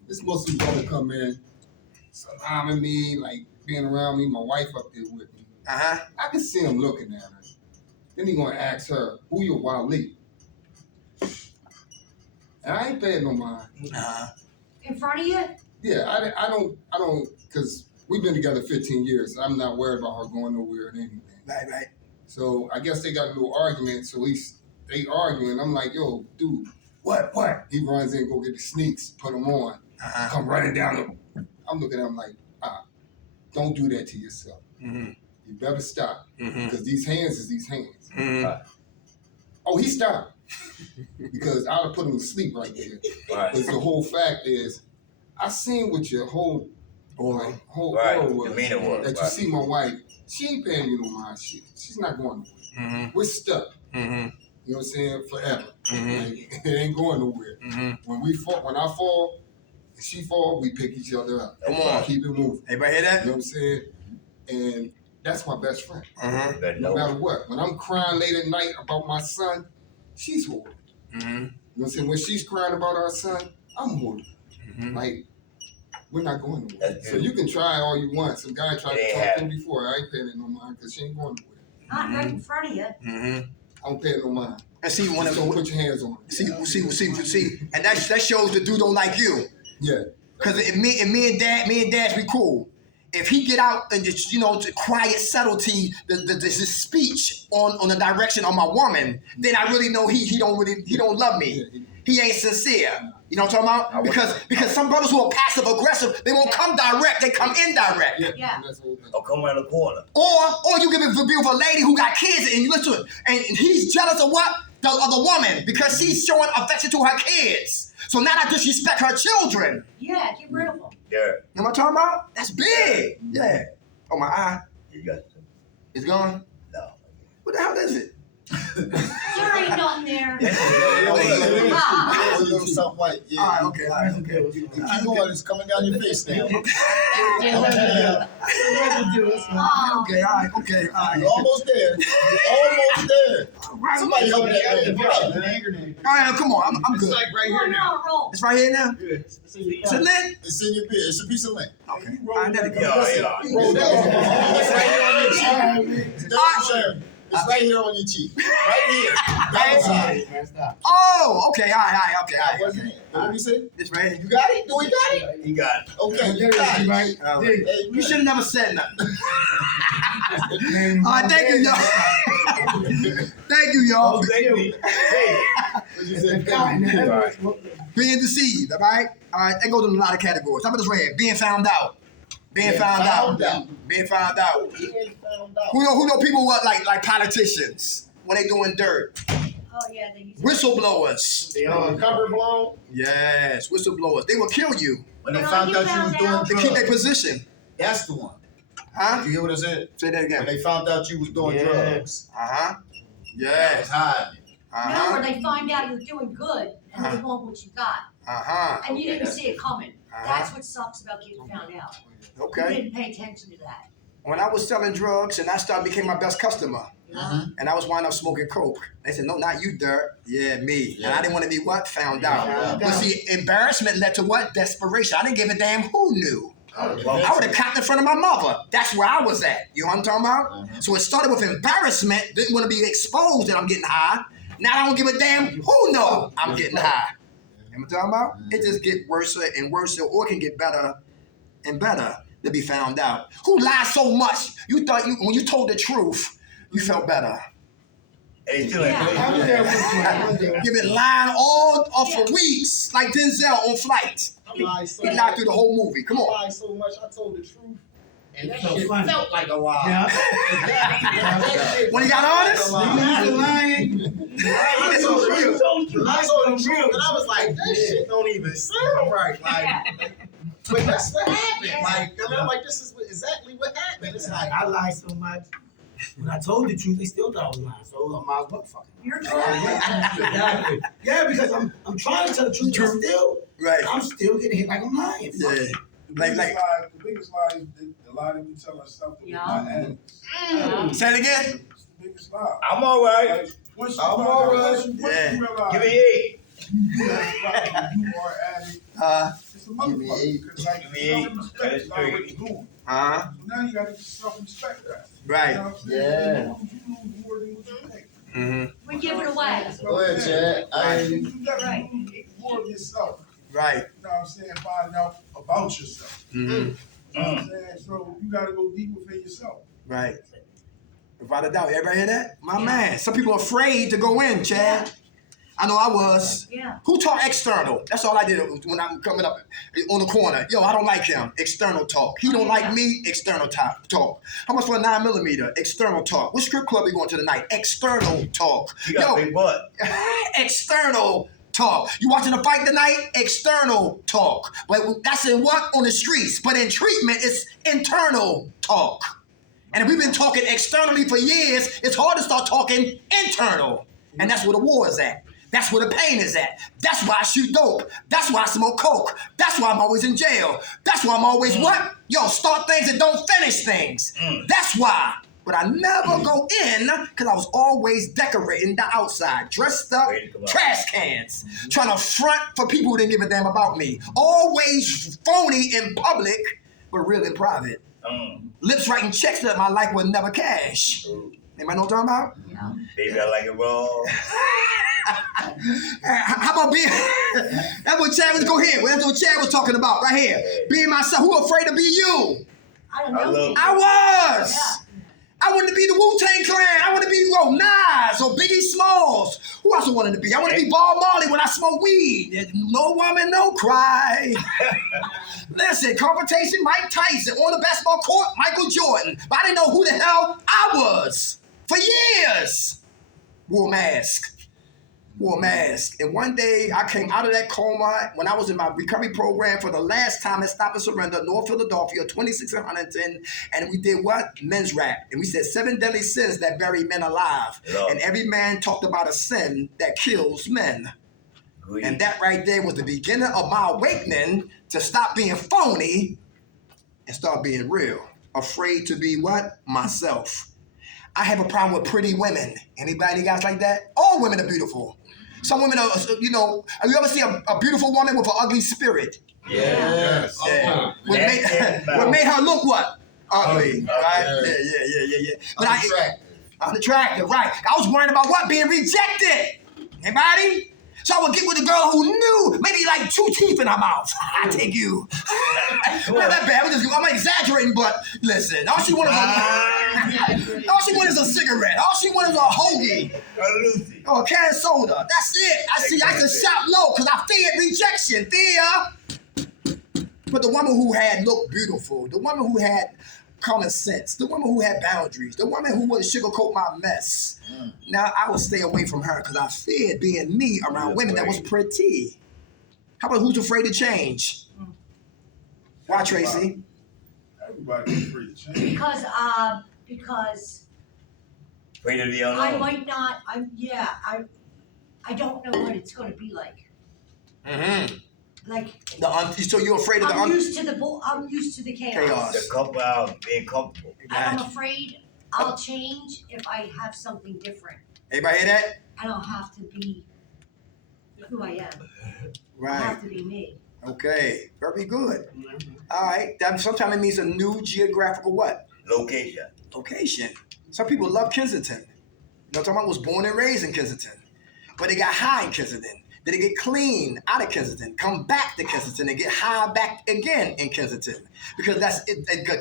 this Muslim brother come in, salaming me, like being around me, my wife up there with me. Uh-huh. I can see him looking at her. Then he gonna ask her, who your wali? And I ain't paying no mind. Uh-huh. In front of you? Yeah, I don't, because we've been together 15 years. So I'm not worried about her going nowhere and anything. Right. So I guess they got a little argument. So they arguing. I'm like, yo, dude, what? He runs in, go get the sneaks, put them on, come running down the. I'm looking at him like, don't do that to yourself. Mm-hmm. You better stop, because these hands is these hands. Mm-hmm. Oh, he stopped because I'd have put him to sleep right there. Right. Because the whole fact is, I seen what your whole Right. aura was. Demeanor was, That you right. see my wife, she ain't paying you no mind. She's not going nowhere. We're stuck. You know what I'm saying? Forever. Like, it ain't going nowhere. When I fall, and she fall, we pick each other up. Come on. Keep it moving. Everybody hear that? You know what I'm saying? And that's my best friend. That No no. matter what. When I'm crying late at night about my son, she's holding. You know what I'm saying? When she's crying about our son, I'm holding. Like, We're not going nowhere. That's So good. you can try all you want. Some guy tried It to ain't talk to me before. I ain't paying it no mind because she ain't going nowhere. Not right in front of you. Mm-hmm. I don't pay it no mind. And see, when Just don't put your hands on it. see, and that shows the dude don't like you. Yeah. Cause if me and Dash be cool. If he get out and just the quiet subtlety, the speech on the direction of my woman, then I really know he don't love me. He ain't sincere. You know what I'm talking about? Because some brothers who are passive aggressive, they won't come direct, they come indirect. Yeah. That's the whole thing. Or come around the corner. Or you give it a view of a lady who got kids and you listen to it, and he's jealous of what? Of the woman because she's showing affection to her kids. So now I disrespect her children. Yeah, get rid of them. Yeah. You know what I'm talking about? That's big. Yeah. Oh, my eye. You got to. It's gone? No. What the hell is it? There ain't nothing there. A little something white. Yeah. All right, okay, all right, okay. You keep going. It's coming down your face now. Okay, all right. You're almost there. You're almost there. Somebody help that man. All right, come on. I'm It's good. like right here Oh, now. no, roll. It's right here now? Yeah. Is it lit? It's in your beard. It's a piece of lint. Okay. All right, there it goes. Yeah. It's right here on your cheek. It's definitely sharing. It's right here on your cheek. Right here. That side. Oh, okay, all right, okay, all right. Wasn't it? What did we say? It's right here. You got it? Do we got it? He got it. Okay, you got it. Right. All right. Hey, You should have never said nothing. All right, thank you, y'all. Thank you, y'all. What you say? Being deceived, all right? All right, that goes in a lot of categories. How about this right here? Being found out. Being found out. Being found out. Who know people what like politicians when they doing dirt? Oh, yeah, they use Whistleblowers. Cover blown. Yes, whistleblowers. They will kill you When they Well, found you out you was found doing out. to keep their drugs. position. That's the one. Huh? Did you hear what I said? Say that When again. they found out you was doing drugs. Uh-huh. That Yes. was hiding. No, Uh-huh. where they find out you're doing good and they want what you got. Uh-huh. And you didn't see it coming. Uh-huh. That's what sucks about getting found out. You Okay. didn't pay attention to that. When I was selling drugs and I became my best customer. Mm-hmm. And I was winding up smoking coke. They said, no, not you, Dirt. Yeah, me. And I didn't want to be what? Found out. But see, embarrassment led to what? Desperation. I didn't give a damn who knew. I would have copped in front of my mother. That's where I was at. You know what I'm talking about? Mm-hmm. So it started with embarrassment. Didn't want to be exposed that I'm getting high. Now I don't give a damn who know I'm getting high. You know what I'm talking about? It just get worse and worse, or it can get better and better to be found out. Who lied so much? You thought when you told the truth, you felt better. Hey, still Yeah. ain't I was there for You've been lying all off for weeks, like Denzel on Flight. I lied so He lied through the whole movie. Come on. I lied so much. I told the truth. And that so shit funny. felt like a lie. Yeah. When he got honest, You lying. I told the truth. I told the truth, and I was like, that shit don't even sound right. Like, but that's what happened. Like, I mean, I'm like, this is exactly what happened. It's like, I lied so much. When I told the truth, they still thought I was lying. So I might as well fuck it. You're trying. Yeah, because I'm trying to tell the truth, but right? I'm still getting hit like I'm lying. Fuck Yeah. it. The biggest lie is the lie that we tell ourselves that we're not addicts. Say it again. It's the biggest lie. I'm all right. Like, once you I'm find all out, right. once you realize Give me 8. you are addict, it's a Give me motherfucker. 8. Because like, Give me you 8. don't respect That's about what three. you're doing. Uh-huh. So now you gotta self-respect that. Right. You know what I'm saying? Yeah. You lose more than what you make. Mm-hmm. We give it away. Go ahead, Chad. You gotta lose more of yourself. Right. You know what I'm saying? Find out about yourself. Mm-hmm. You know what I'm saying? So you gotta go deep within yourself. Right. Without a doubt. Everybody hear that? My man. Some people are afraid to go in, Chad. I know I was. Yeah. Who talk external? That's all I did when I'm coming up on the corner. Yo, I don't like him. External talk. He don't like me. External talk. How much for a 9mm? External talk. What strip club we going to tonight? External talk. You got a big butt. External talk. You watching a fight tonight? External talk. But that's in what? On the streets. But in treatment, it's internal talk. And if we've been talking externally for years, it's hard to start talking internal. And that's where the war is at. That's where the pain is at. That's why I shoot dope. That's why I smoke coke. That's why I'm always in jail. That's why I'm always what? Yo, start things and don't finish things. That's why. but I never go in because I was always decorating the outside, dressed up, trash cans, trying to front for people who didn't give a damn about me. Always phony in public, but real in private. Lips writing checks that my life would never cash. Anybody know what I'm talking about? Yeah. Baby, I like it raw. How about being? That's what Chad was. Go ahead. That's what Chad was talking about right here. Being myself. Who afraid to be you? I don't know. I was. Yeah. I wanted to be the Wu-Tang Clan. I wanted to be Nas or Biggie Smalls. Who else I wanted to be? I wanted to be Bob Marley when I smoke weed. No woman, no cry. Listen, confrontation, Mike Tyson. On the basketball court, Michael Jordan. But I didn't know who the hell I was for years. Wore a mask. And one day I came out of that coma when I was in my recovery program for the last time at Stop and Surrender, North Philadelphia, 26 and Huntington. And we did what? Men's rap. And we said 7 deadly sins that bury men alive. Hello. And every man talked about a sin that kills men. Good. And that right there was the beginning of my awakening to stop being phony and start being real. Afraid to be what? Myself. I have a problem with pretty women. Anybody guys like that? All women are beautiful. Some women are, have you ever see a beautiful woman with an ugly spirit? Yes. Yeah. What made her look what? Ugly, right? Yeah. But unattractive, right. I was worrying about what? Being rejected. Anybody? So I would get with a girl who knew maybe like 2 teeth in her mouth. I take you. Not that bad. I'm exaggerating, but listen. All she wanted is a cigarette. All she wanted was a hoagie. Or a can of soda. That's it. I could shop low because I feared rejection. Fear. But the woman who had looked beautiful, the woman who had common sense, the woman who had boundaries, the woman who wouldn't sugarcoat my mess. Now I would stay away from her because I feared being me around women that was pretty. How about who's afraid to change? Why, Tracy? Everybody's afraid to change. Because Afraid of the unknown. I might not. I don't know what it's going to be like. Mm-hmm. Like so you're afraid of I'm used to the chaos. The couple out being comfortable. And I'm afraid I'll change if I have something different. Everybody hear that? I don't have to be who I am. Right. I have to be me. Okay. Very good. All right. That sometimes it means a new geographical what? Location. Some people love Kensington. You know what I'm talking about? I was born and raised in Kensington. But they got high in Kensington. Then they get clean out of Kensington, come back to Kensington, and get high back again in Kensington. Because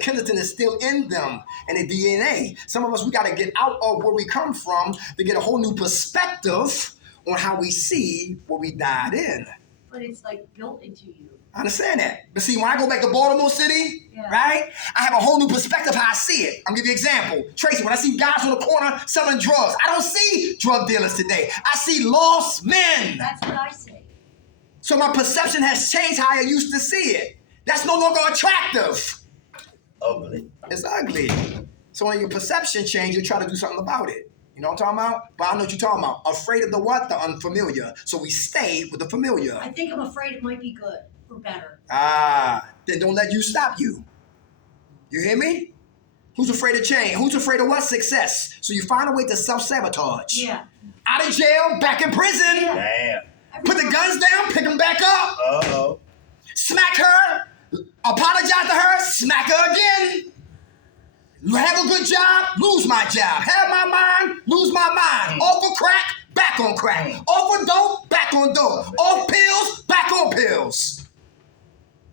Kensington is still in them and their DNA. Some of us, we got to get out of where we come from to get a whole new perspective on how we see what we died in. But it's like built into you. I understand that. But see, when I go back to Baltimore City, right, I have a whole new perspective how I see it. I'm going to give you an example. Tracy, when I see guys on the corner selling drugs, I don't see drug dealers today. I see lost men. That's what I say. So my perception has changed how I used to see it. That's no longer attractive. Ugly. It's ugly. So when your perception changes, you try to do something about it. You know what I'm talking about? But I know what you're talking about. Afraid of the what? The unfamiliar. So we stay with the familiar. I think I'm afraid it might be good or better. Then don't let you stop you. You hear me? Who's afraid of change? Who's afraid of what? Success. So you find a way to self-sabotage. Yeah. Out of jail, back in prison. Damn. Put the guns down, pick them back up. Uh-oh. Smack her, apologize to her, smack her again. Have a good job, lose my job. Have my mind, lose my mind. Off of crack, back on crack. Off of dope, back on dope. Off pills, back on pills.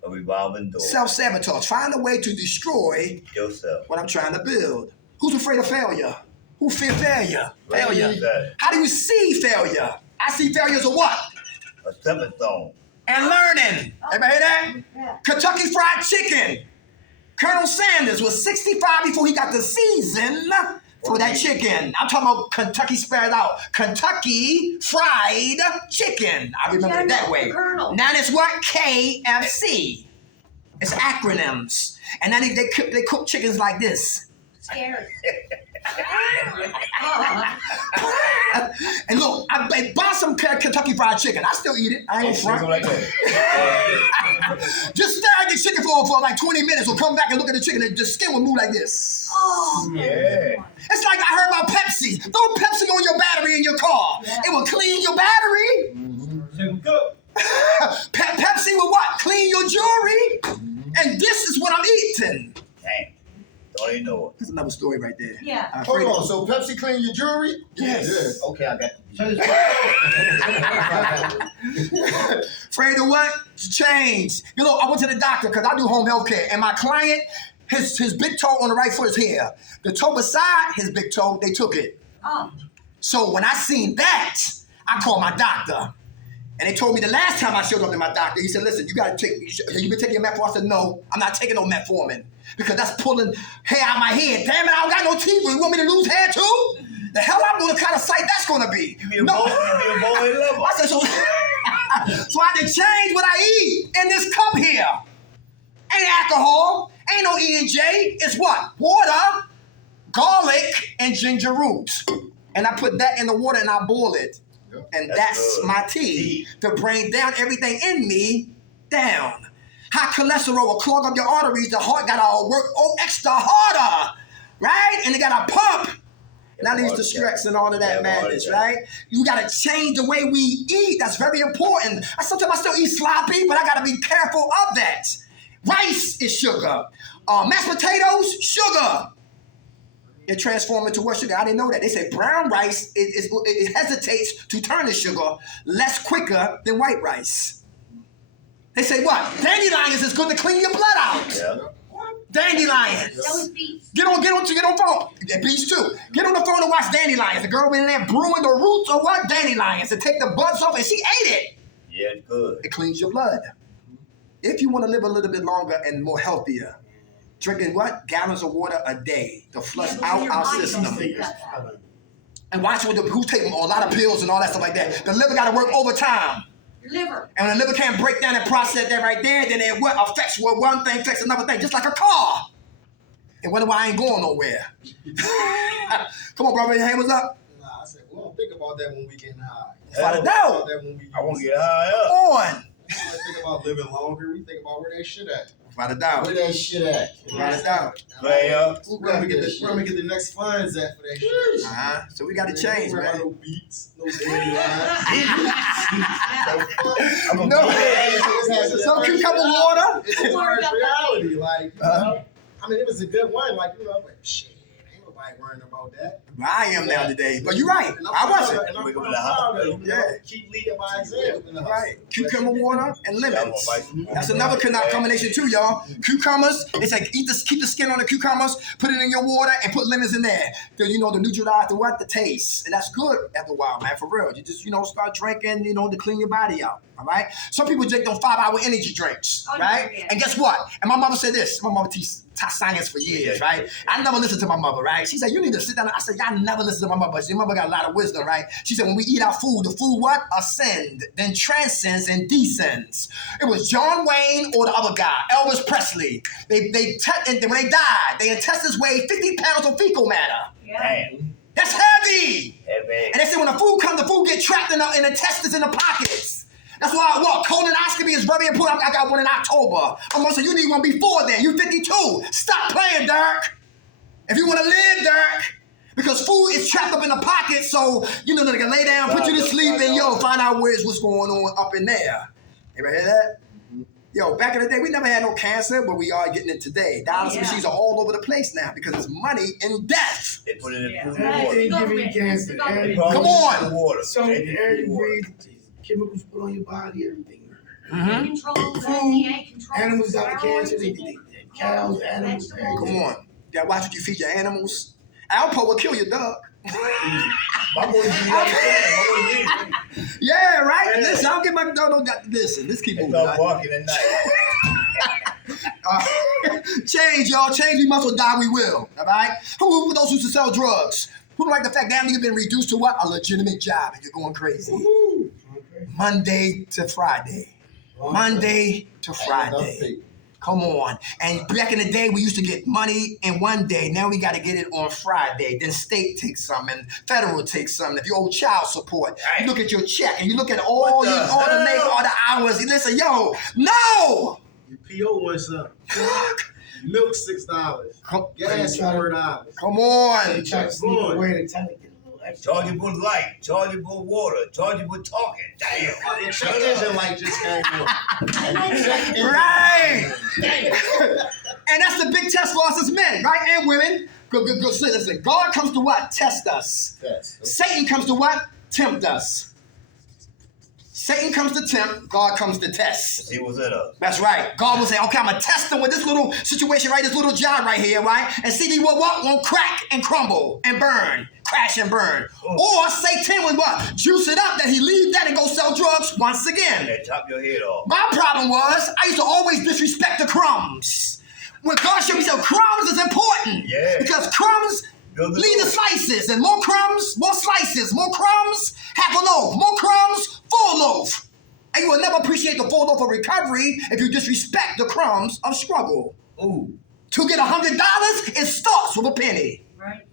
A revolving door. Self-sabotage. Find a way to destroy yourself. What I'm trying to build. Who's afraid of failure? Who fear failure? Failure. How do you see failure? I see failure as a what? A stepping stone. And learning. Everybody hear that? Yeah. Kentucky Fried Chicken. Colonel Sanders was 65 before he got the season for that chicken. I'm talking about Kentucky spread out. Kentucky Fried Chicken. I remember it that way. Now it's what? KFC. It's acronyms. And then they cook chickens like this. Scary. And look, I bought some Kentucky Fried Chicken. I still eat it. I ain't front. Like that. Just stare at the chicken for like 20 minutes. Or come back and look at the chicken, and the skin will move like this. Oh, Yeah. It's like I heard about Pepsi. Throw Pepsi on your battery in your car. Yeah. It will clean your battery. Pepsi will what? Clean your jewelry. And this is what I'm eating. Damn. Don't even know it. That's another story right there. yeah. Hold on. So Pepsi clean your jewelry? Yes. Yeah. Okay, I got Afraid of what? Change. You know, I went to the doctor because I do home health care. And my client, his big toe on the right foot is here. The toe beside his big toe, they took it. Oh, So when I seen that, I called my doctor. And they told me the last time I showed up to my doctor, he said, listen, you got to take, you been taking your metformin? I said, no, I'm not taking no metformin because that's pulling hair out my head. Damn it, I don't got no teeth. You want me to lose hair too? The hell I'm going to kind of sight that's going to be. You be a boy lover. I said, so I had to change what I eat in this cup here. Ain't alcohol, ain't no E&J. It's what? Water, garlic, and ginger root. And I put that in the water and I boil it. And that's my tea to bring down everything in me down. High cholesterol will clog up your arteries. The heart got to work extra harder, right? And it got to pump. And that leads to stress and all of that madness, right? You got to change the way we eat. That's very important. Sometimes I still eat sloppy, but I got to be careful of that. Rice is sugar. Mashed potatoes, sugar. It transforms into what sugar? I didn't know that. They say brown rice, it hesitates to turn to sugar less quicker than white rice. They say what? Dandelions is good to clean your blood out. Yeah. Dandelions. that was beets. Get on phone. Yeah, beets too. Get on the phone and watch dandelions. The girl in there brewing the roots of what? Dandelions to take the buds off, and she ate it. Yeah, it's good. It cleans your blood. If you want to live a little bit longer and more healthier, drinking what? Gallons of water a day to flush out our system. And watch who's taking a lot of pills and all that stuff like that. The liver got to work overtime. Liver. And when the liver can't break down and process that right there, then it what affects what one thing affects another thing, just like a car. And wonder why I ain't going nowhere. Come on, brother, your hand was up. Nah, I said, we don't think about that when we getting high. Without a Think doubt. about that when we I want to get high up. On. We don't think about living longer. We think about where that shit at. Without a doubt. where that shit at. Without a doubt. Play up. Where we get the next funds at for that shit. Uh-huh. So we got to change, Don't worry about man. no beats, no dandelions. I'm No. It's Some cucumber water. It's harsh reality. Like, I mean, it was a good one. Like, you know, I'm like, shit, ain't nobody worrying about that. I am now today. But you're right. And I wasn't. And I'm Wake up in proud the house. of it. You know, Yeah. keep leading by example. Right. Cucumber water and lemons. Yeah. That's another combination too, y'all. Cucumbers, it's like keep the skin on the cucumbers, put it in your water, and put lemons in there. Then you know the neutralize the what? The taste. And that's good after a while, man, for real. You just, start drinking, to clean your body out. All right? Some people drink them 5-hour energy drinks, Oh, right? yeah. And guess what? And my mother said this. My mother taught science for years, right? I never listened to my mother, right? She said, you need to sit down. I said, y'all never listen to my mother. Your mother got a lot of wisdom, right? She said, when we eat our food, the food what? Ascend, then transcends and descends. It was John Wayne or the other guy, Elvis Presley. And when they died, their intestines weighed 50 pounds of fecal matter. Yeah. Damn. That's heavy. Heavy. And they said when the food comes, the food get trapped in the intestines in the pockets. That's why colonoscopy is very important. I got one in October. I'm gonna say you need one before then. You 52. Stop playing, Dirk. If you want to live, Dirk, because food is trapped up in the pocket, so they can lay down, put you to sleep, and find out what's going on up in there. Ever hear that? Yo, back in the day, we never had no cancer, but we are getting it today. Dialysis machines are all over the place now because it's money and death. They put it in Yeah. food They and water. ain't giving cancer. They Everything. put it Come in on. food and water. So They put air it in you water. breathe, chemicals put on your body, everything. Mm-hmm. Controls, FDA controls. Animals got the steroids, cancer. They cows, animals, vegetables. everything. Come on. You gotta watch what you feed your animals. Alpo will kill your dog. My boy did that. My boy did. Yeah, right? Listen, I don't get my dog. Listen, let's keep They moving. start barking at night. Change, y'all. Change. We must die. We will. All right? Who for those who used to sell drugs? Who like the fact that you've been reduced to what? A legitimate job and you're going crazy. Okay. Monday to Friday. Monday to Friday. Come on. And back in the day, we used to get money in one day. Now we got to get it on Friday. Then state takes some and federal takes some. If you owe child support, you look at your check and you look at all the hours. You listen, yo, no. Your PO wants something. Milk $6. Gas $4. Come on. You try to sneak away to tell it. Chargeable light, chargeable water, chargeable talking. Damn. The check engine light just came on. Right. And that's the big test for us as men, right? And women. Good. Listen, God comes to what? Test us. Yes. Satan comes to what? Tempt us. Satan comes to tempt, God comes to test. He was in us. That's right. God will say, okay, I'm going to test them with this little situation, right? This little job right here, right? And see if what won't crack and crumble and burn. Crash and burn. Or Satan would what? Juice it up that he leave that and go sell drugs once again. And chop your head off. My problem was I used to always disrespect the crumbs. When God showed me, crumbs is important. Yeah. Because crumbs lead to slices, and more crumbs, more slices, more crumbs, half a loaf, more crumbs, full loaf. And you will never appreciate the full loaf of recovery if you disrespect the crumbs of struggle. Ooh. To get $100, it starts with a penny. Right.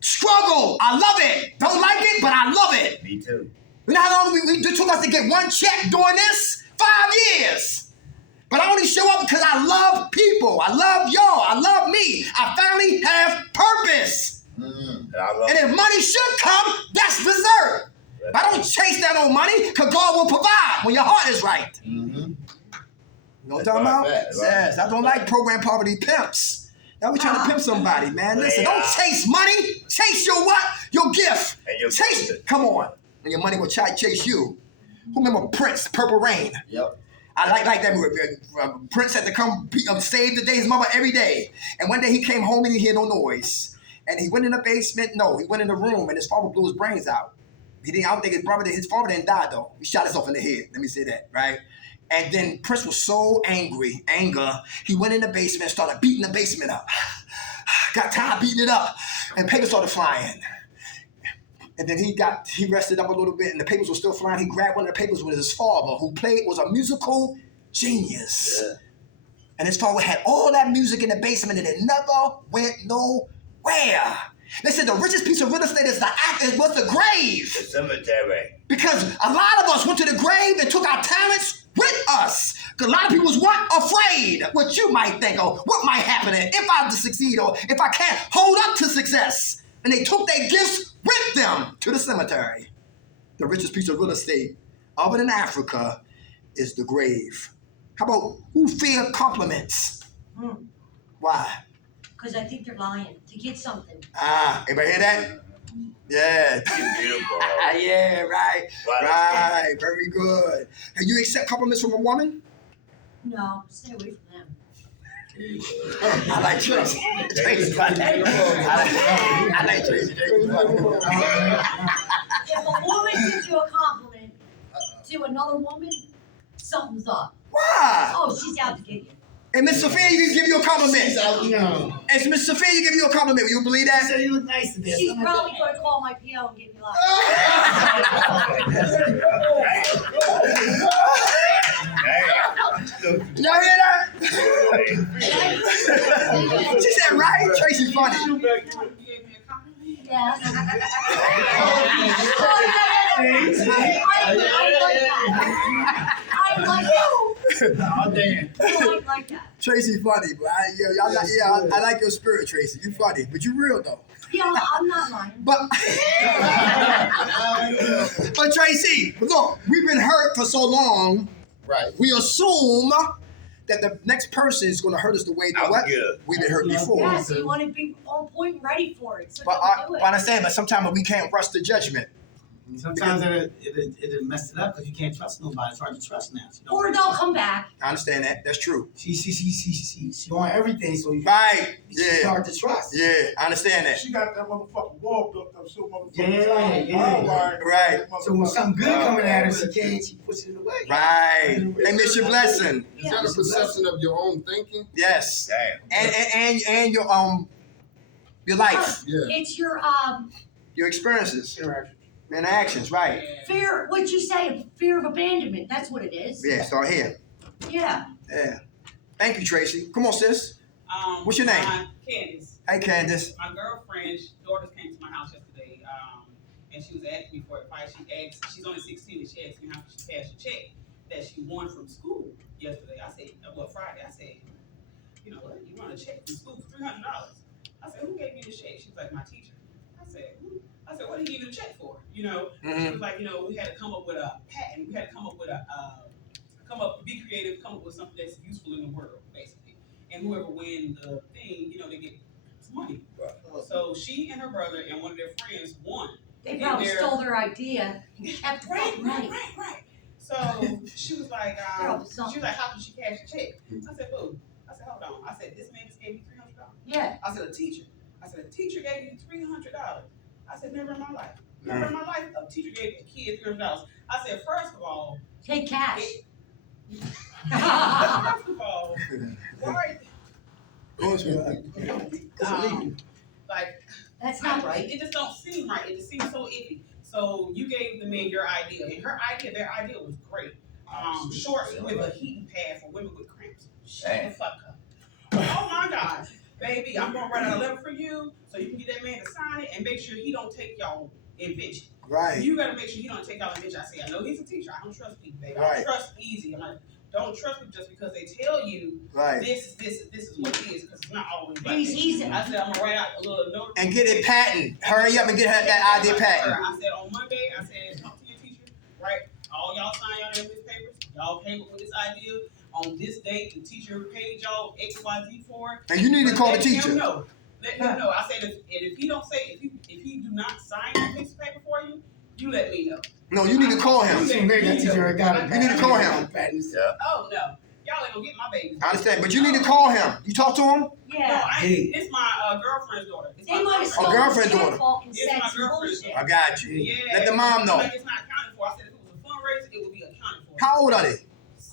Struggle, I love it. Don't like it, but I love it. Me too. You know how long it took us to get one check doing this? 5 years. But I only show up because I love people. I love y'all. I love me. I finally have purpose. And if money should come, that's dessert. But I don't chase that old money because God will provide when your heart is right. Mm-hmm. You know what I'm talking about? Yes, I don't like program poverty pimps. Now we're trying to pimp somebody, man. Listen, don't chase money. Chase your what? Your gift. And your chase it. Come on. And your money will try to chase you. Who remember Prince, Purple Rain? Yep. I like that movie. Prince had to come save the day his mother every day. And one day he came home and he heard no noise. And he went in the basement. No, he went in the room and his father blew his brains out. I don't think his father didn't die though. He shot himself in the head. Let me say that, right? And then Prince was so anger, he went in the basement and started beating the basement up. Got tired beating it up. And papers started flying. And then he rested up a little bit and the papers were still flying. He grabbed one of the papers with his father, who was a musical genius. Yeah. And his father had all that music in the basement and it never went nowhere. They said the richest piece of real estate was the grave. The cemetery. Because a lot of us went to the grave and took our talents with us. Because a lot of people was what? Afraid. What you might think of, what might happen if I succeed or if I can't hold up to success. And they took their gifts with them to the cemetery. The richest piece of real estate other than Africa is the grave. How about who fear compliments? Why? Because I think they're lying to get something. Everybody hear that? Yeah. Beautiful. Yeah, right. Right. Very good. Can you accept compliments from a woman? No, stay away from them. I like Tracy. Tracy's funny. I like Tracy. Tracy's funny. If a woman gives you a compliment to another woman, something's up. Why? Oh, she's out to get you. And Miss Sophia, you give you a compliment. No. And Miss Sophia, you give you a compliment. You believe that? She said you look nice today. She's probably going to call my PO and get me locked. Y'all hear that? She said, right? Tracy's funny. Yeah. I like that. Oh, damn. I like that. Tracy's funny, but I like your spirit, Tracy. You funny, but you real though. Yeah, I'm not lying. But Tracy, look, we've been hurt for so long. Right. We assume that the next person is going to hurt us the way we've been hurt before. Yeah, so you want to be on point and ready for it. So But don't do it. I understand, but sometimes we can't rush the judgment. Sometimes it messed it up because you can't trust nobody. It's hard to trust now. Or they'll come back. I understand that. That's true. She on everything, so Right. it's hard to trust. Yeah, I understand that. She got that motherfucking wall built up so motherfucking Yeah. Right. So when something good coming at her, she pushes it away. Right. They miss your blessing. Is that a perception of your own thinking? Yes. Damn. And your life. Yeah. It's your Your experiences. And actions, right. fear, what you say, fear of abandonment. That's what it is. Yeah, start here. Yeah. Yeah. Thank you, Tracy. Come on, sis. What's your name? Candace. Hey, Candace. My girlfriend's daughters came to my house yesterday, and she was asking me for advice. She's only 16, and she asked me how she cashed a check that she won from school yesterday. I said, Friday. I said, you know what? You want a check from school for $300? I said, who gave you this check? She was like, my teacher. I said, what did he give you the check for? You know, she was like, we had to come up with a patent. We had to come up with be creative, come up with something that's useful in the world, basically. And whoever wins the thing, they get some money. Right. So she and her brother and one of their friends won. They probably stole their idea and kept right. So she was like, how did she cash the check? I said, boo. I said, hold on. I said, this man just gave me $300. Yeah. I said, a teacher gave you $300. I said, never in my life. Never in my life a teacher gave a kid $300. I said, first of all, take cash. First of all, why? Like, that's not right. It just don't seem right. It just seems so iffy. So you gave the man your idea, and their idea was great. Shorts with a heating pad for women with cramps. Shut the fuck up. Oh my God, baby, I'm gonna write out a letter for you so you can get that man to sign it and make sure he don't take y'all invention. Right. You gotta make sure he don't take y'all invention. I say, I know he's a teacher. I don't trust people, baby. Right. I don't trust easy. I'm like, don't trust him just because they tell you this is what it is, because it's not always like He's easy. I said, I'm gonna write out a little note. And get it patent. Hurry up and get her that idea patent. I said, on Monday, talk to your teacher, right? All y'all sign y'all in with papers. Y'all came up with this idea. On this date, the teacher paid y'all XYZ for it. And you need to call the teacher. Let him know. I said, if he don't say, if he do not sign that piece of paper for you, you let me know. No, you need to call him. You need to call him. Oh, no. Y'all ain't gonna get my baby. I understand, but you need to call him. You talk to him? Yeah. No, it's my girlfriend's daughter. They might have A stolen girlfriend's the daughter. It's my girlfriend's daughter. I got you. Yeah. Let the mom know. Like it's not accounted for. I said if it was a fundraiser, it would be accounted for. How old are they?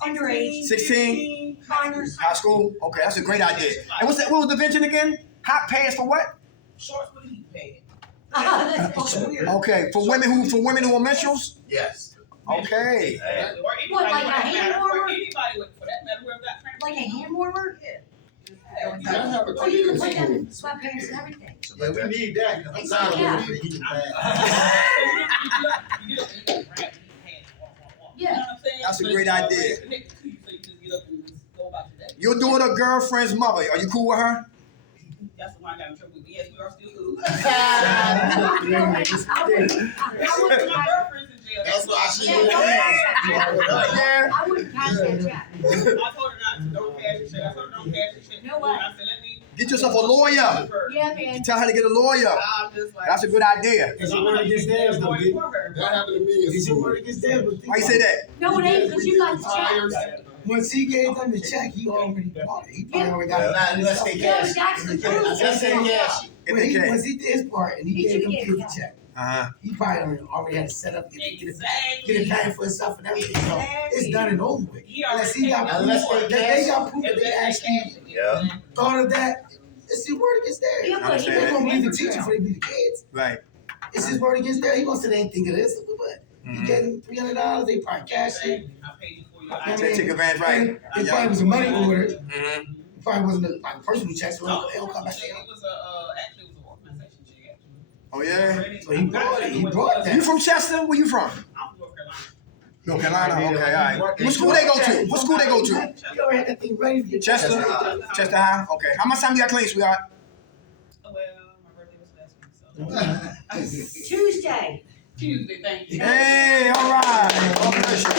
Underage. 16? Minors. High school? Okay, that's a great idea. And what was the invention again? Hot pants for what? Shorts with a heat pad. That's weird. Okay, for women who are menstruals? Yes. Okay. Or anybody, What, like a hand warmer? Anybody for that matter, whoever got cramps. Like a hand warmer? Yeah. I have a Oh, you can put creative them in school. sweatpants and everything. Yeah, we need that. I'm Exactly. sorry, we need to heat the pad. Yeah. That's a great idea. Your daughter, girlfriend's mother, are you cool with her? That's why I got in trouble with. Yes, we are still cool. My girlfriend's in jail. That's why she Yeah. I wouldn't cash that check. I told her not to. Don't cash the check. I told her don't cash the check. No way. I said, let me. Get yourself a lawyer. Yeah, man. Tell her to get a lawyer. I'm just like. That's a good idea. Is your word against theirs, though, dude? That happened to me in Is your school. word against theirs? Why you say that? No, it ain't, because you got the Tires. check. Once he gave them the check, he already bought it. He probably already got Not unless they Yeah, cash. but that's the truth. Unless they cash. If When they he, can. once he did his part and he gave them kids the check, He probably already had it set up, get it Exactly. paid for himself and everything. So it's done and over with. He Unless already he got proof, Unless they they got cash. proof that they actually Yeah. thought of that. It's his word against theirs. Yeah, but He ain't gonna believe the teacher before they believe the kids. Right. It's his word against theirs. He gonna say they ain't think of this, but he gave them $300. They probably cashed it. I paid you for your Take advantage, right? It probably was a money order. Mm-hmm. It probably wasn't a personal check, so they'll come back. It was actually it was an organization check actually. Oh, yeah? So he brought it. He brought that. You from Chester? Where you from? I'm from North Carolina. North Carolina? Okay, all right. What school they go to? What school they go to? You already had that thing ready for your Chester? Chester High? Okay. How much time you got clean, sweetheart? Well, my birthday was last week, so. Tuesday. Tuesday, thank you. Hey, all right. God bless you.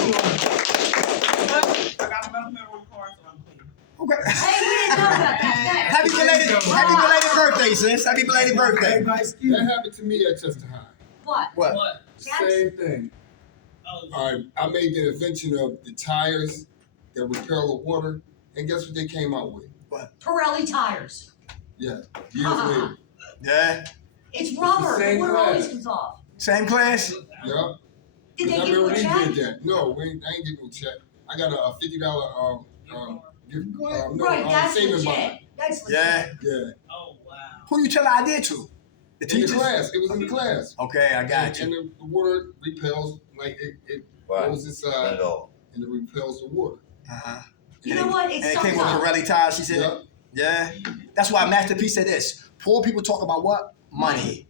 I got a metal on the car, so I'm clean. Okay. Hey, we didn't know about that. Happy belated birthday, sis. Happy belated birthday. Everybody, excuse That me. happened to me at Chester High. What? What? What? Same thing. Oh, I made the invention of the tires that repel the water, and guess what they came out with? Pirelli tires. Yeah, years later. Yeah. It's rubber. The Same water class. always comes off. Same class? Yep. Did they I give you remember a we check? did that. No, I ain't getting no check. I got a $50 Right, that's saving legit. bond. That's legit. Yeah. Yeah. oh wow. Who you tell the idea to? The In the teachers? class. It was in the class. Okay, I got And you. the water repels, like it Right. goes inside At all. and it repels the water. Uh-huh. You know what? It's and it came with sometimes. Pirelli tires, she said. Yeah. That's why Master P said this. Poor people talk about what? Money.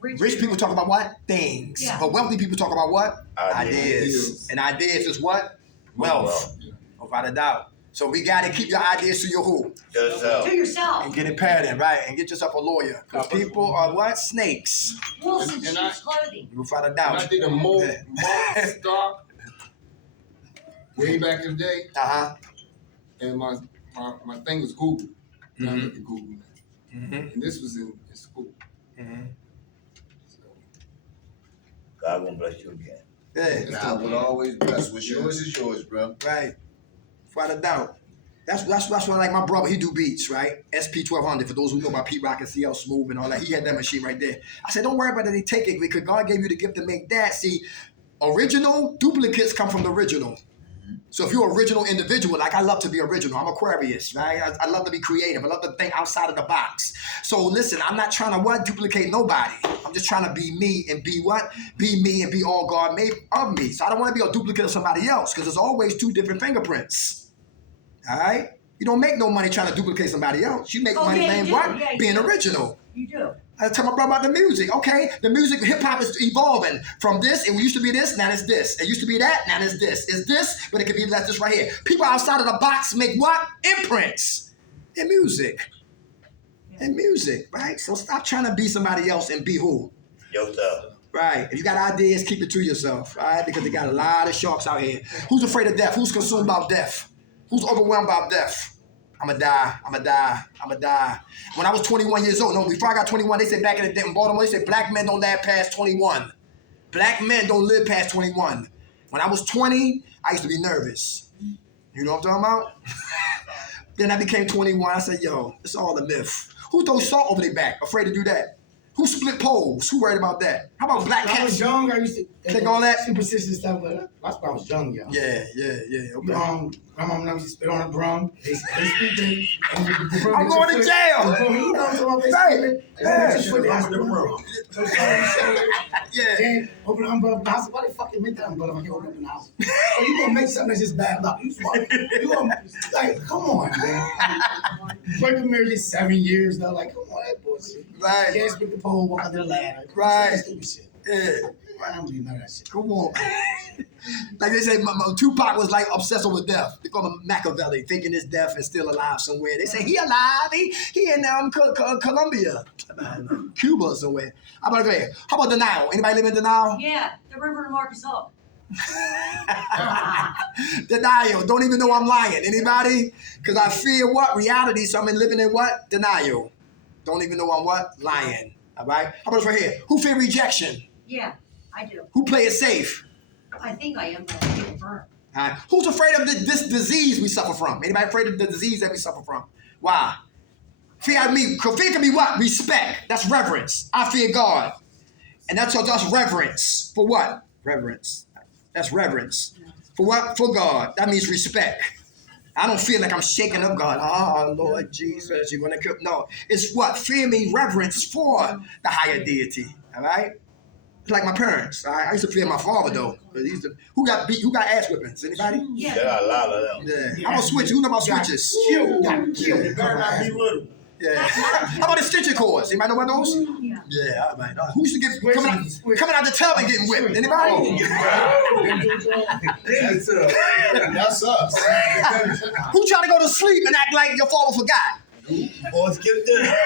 Rich people talk about what? Things. Yeah. But wealthy people talk about what? Ideas. And ideas is what? Wealth. Without a doubt. So we got to keep your ideas to your who? Yourself. To yourself. And get it patterned, right? And get yourself a lawyer. Because people are what? Snakes. Wolves in And sheep's clothing. Without a When doubt. I did a mold stock way back in the day, and my thing was Google. And I looked at Google now. And this was in school. So, God gonna bless you again. Yeah. God will always bless. What's yours is yours, bro. Right. Without a doubt. That's what like my brother, he do beats, right? SP 1200, for those who know about Pete Rock and CL Smooth and all that. He had that machine right there. I said, don't worry about it, they take it because God gave you the gift to make that. See, original duplicates come from the original. So if you're an original individual, like I love to be original. I'm Aquarius, right? I love to be creative. I love to think outside of the box. So listen, I'm not trying to duplicate nobody. I'm just trying to be me and be what? Be me and be all God made of me. So I don't want to be a duplicate of somebody else because there's always two different fingerprints. All right? You don't make no money trying to duplicate somebody else. You make money playing what? Yeah, being original. You do. I tell my brother about the music. Okay, the music, hip hop is evolving from this. It used to be this, now it's this. It used to be that, now it's this. It's this, but it could be like this right here. People outside of the box make what? Imprints in music. In music, right? So stop trying to be somebody else and be who? Yourself. Right. If you got ideas, keep it to yourself, right? Because they got a lot of sharks out here. Who's afraid of death? Who's consumed by death? Who's overwhelmed by death? I'ma die. When I was 21 years old, no, before I got 21, they said back in the day in Baltimore, they said black men don't live past 21. Black men don't live past 21. When I was 20, I used to be nervous. You know what I'm talking about? Then I became 21. I said, yo, it's all a myth. Who throws salt over their back? Afraid to do that? Who split poles? Who worried about that? How about black cats? When I was young, I used to think all that superstitious stuff, but that's when I was young, yo. Yeah. Okay. My mom never used to spit on a drum. They speaking. I'm going to jail. You know what I'm saying? Yeah. Then open the umbrella in the house. Why they fucking make that umbrella when you open up in the house? So you gonna make something that's just bad luck. You smart. You gonna, like, come on, man. Breaking marriage is 7 years, though. Like, come on, that bullshit. Right. Can't split the pole, walk under the ladder. Right. Stupid shit. Yeah. I don't believe none of that shit. Come on. Like they say, Tupac was like obsessed with death. They call him Machiavelli, thinking his death is still alive somewhere. They say he alive. He in Colombia, Cuba somewhere. How about here? How about denial? Anybody live in denial? Yeah, the river to Marcus up. Denial. Don't even know I'm lying. Anybody? Because I fear what? Reality. So I'm living in what? Denial. Don't even know I'm what? Lying. All right? How about this right here? Who fear rejection? Yeah, I do. Who play it safe? I think I am, but I can't confirm. All right. Who's afraid of this disease we suffer from? Anybody afraid of the disease that we suffer from? Why? Fear can be what? Respect. That's reverence. I fear God. And that's reverence. For what? Reverence. That's reverence. For what? For God. That means respect. I don't feel like I'm shaking up God. Oh, Lord Jesus, you're going to kill. No. It's what? Fear me, reverence for the higher deity. All right? Like my parents. I used to fear my father, though. Who got ass whippings? Anybody? Yeah. There are a lot of them. Yeah. How about switches? Who know about switches? Killed. It better not be little. Yeah. How about the stitching cords? Anybody know about those? Yeah. Yeah, all right. Who used to get coming out the tub and getting whipped? Anybody? That's us. Who tried to go to sleep and act like your father forgot? Boys, get there.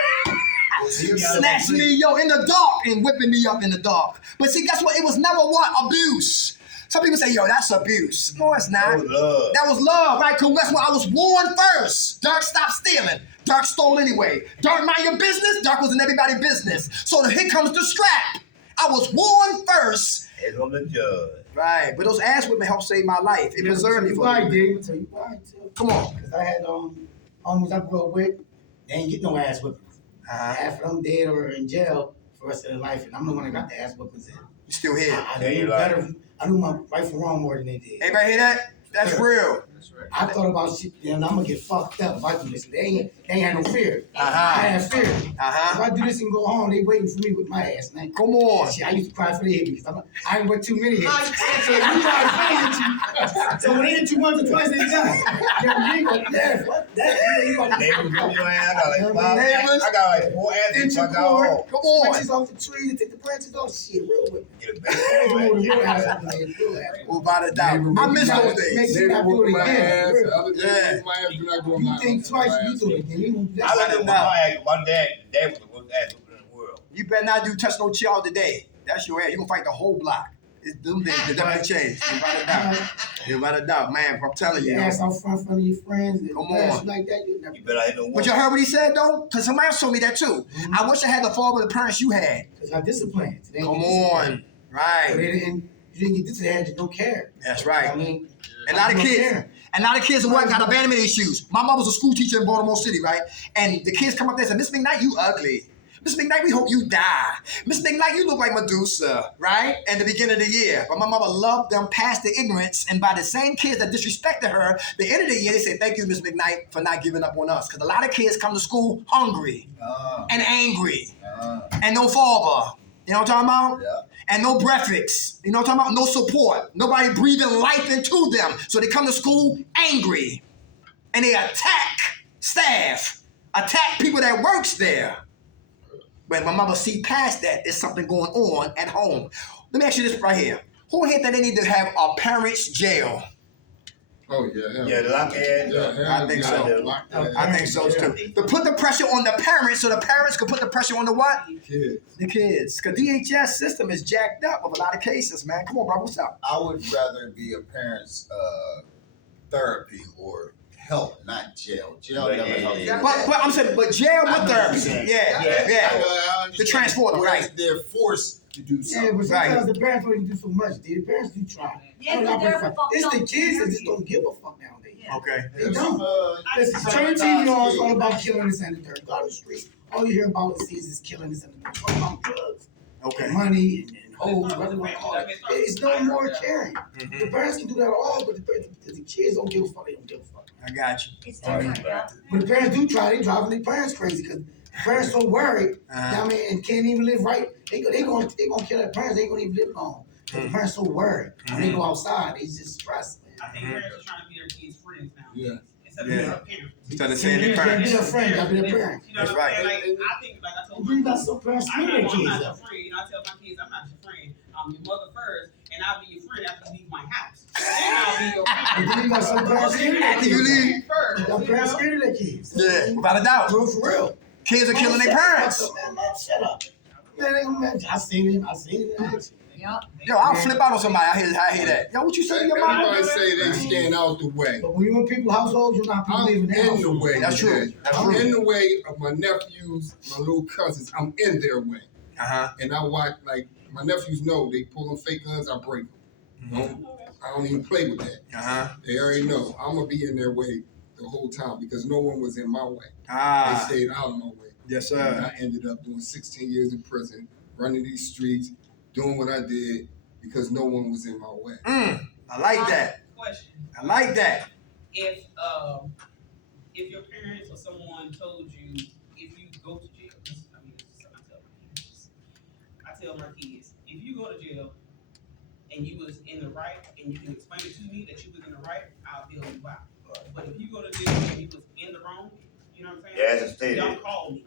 Snatch me, in the dark and whipping me up in the dark. But see, guess what? It was never what? Abuse. Some people say, that's abuse. No, it's not. That was love. That was love, right? Because that's why I was warned first. Dark stopped stealing. Dark stole anyway. Dark mind your business. Dark was in everybody's business. So here comes the strap. I was warned first. It's on the judge. Right, but those ass whipping helped save my life. It preserved me for why, me. Dave? Tell you why, too. Come on. Because I had homies I grew up with. They ain't get no ass whippings. Half of them dead or in jail for the rest of their life, and I'm the one that got the ass whippings in. You still here? I knew better. I knew my right from wrong more than they did. Everybody hear that? That's real. I thought about shit, and I'm gonna get fucked up if I do this. They ain't had no fear. I had fear. If I do this and go home, they waiting for me with my ass, man. Come on. Shit, I used to cry for the hit I ain't went too many hits. So you know, so when they hit you once or twice, they done. You go, yeah, fuck that. I got like 4 answers. Come on. Branches off the tree to take the branches off. Shit, real with me. Get a bag. Without a doubt. I miss those days. Makes you not do it again. You think twice, you do it again. I let them know. My dad was the worst ass in the world. You better not do touch no child today. That's your ass. You gonna fight the whole block. It's them days that definitely changed. Without a doubt, man. I'm telling you. Ass out front of your friends. Come on. Like that, you better hit no. But you heard what he said though? Because somebody else told me that too. I wish I had the father of the parents you had. Because I disciplined. Come on. Right. You didn't get this, they had no care. That's right. I mean, and a lot of kids and what got abandonment issues. My mom was a school teacher in Baltimore City, right? And the kids come up there and say, Miss McKnight, you ugly. Miss McKnight, we hope you die. Miss McKnight, you look like Medusa, right? At the beginning of the year. But my mama loved them past the ignorance. And by the same kids that disrespected her, the end of the year, they said, thank you, Miss McKnight, for not giving up on us. Because a lot of kids come to school hungry and angry and no father. You know what I'm talking about? Yeah. And no breakfast. You know what I'm talking about? No support. Nobody breathing life into them. So they come to school angry. And they attack staff. Attack people that works there. But my mother see past that. There's something going on at home. Let me ask you this right here. Who here that they need to have a parents' jail? Oh, yeah. Yeah, the lockhead. Yeah, I think so. I think so, too. To put the pressure on the parents so the parents could put the pressure on the what? Kids. The kids. Because DHS system is jacked up with a lot of cases, man. Come on, bro. What's up? I would rather be a parent's therapy or help, not jail. Jail never helps you. But I'm saying, but jail with therapy. Yeah. I The transporter, right? They're forced to do something. Yeah, but sometimes the parents don't even do so much. The parents do try. Yeah, but they're it's the kids that just don't give a fuck nowadays. Okay. They don't. Listen, turn the TV on, it's all about killing this and the third. Go on the street. All you hear about is killing this and the third. It's all about drugs. Okay. Money and hoes, whatever you want to call it. It's no more caring. The parents can do that all, but the kids don't give a fuck. They don't give a fuck. I got you. It's different, yeah. But the parents do try. They driving their parents crazy because the parents so worried. I mean, and can't even live right. They gonna kill their parents. They ain't gonna even live long. The parents so worried. When they go outside, they just stressed. I think parents are trying to be their kids' friends now. Yeah. Instead of being their parents. Instead of saying their parents. Be their friend. Gotta be their parent. You know what I'm saying? Like, I think, like I told You my got some parents I'm with their not kids. your friend. You know, I tell my kids, I'm not your friend. I'm your mother first, and I'll be your friend after you leave my house. Then I'll be your friend. And then you got some parents scared of their After you kids. leave. First, You got parents scared of their kids. Yeah, without a doubt. For real. Kids are killing their parents. Man, shut up. Man, I seen it. Yep. Yo, I'll flip out on somebody. I hear that. Yo, what you say to your mama? Everybody say they stand out the way. But when you're in people's households, you're not I'm living in the way. That's true. That's I'm true. in the way of my nephews, my little cousins. I'm in their way. And I watch, like, my nephews know they pull them fake guns, I break them. I don't even play with that. They already know. I'm going to be in their way the whole time because no one was in my way. They stayed out of my way. Yes, sir. And I ended up doing 16 years in prison, running these streets, doing what I did because no one was in my way. I like that. Question. I like that. If your parents or someone told you if you go to jail, I mean, this is something I tell my kids, if you go to jail and you was in the right and you can explain it to me that you was in the right, I'll bail you out. But if you go to jail and you was in the wrong, you know what I'm saying? Yeah, that's a statement. Don't call me.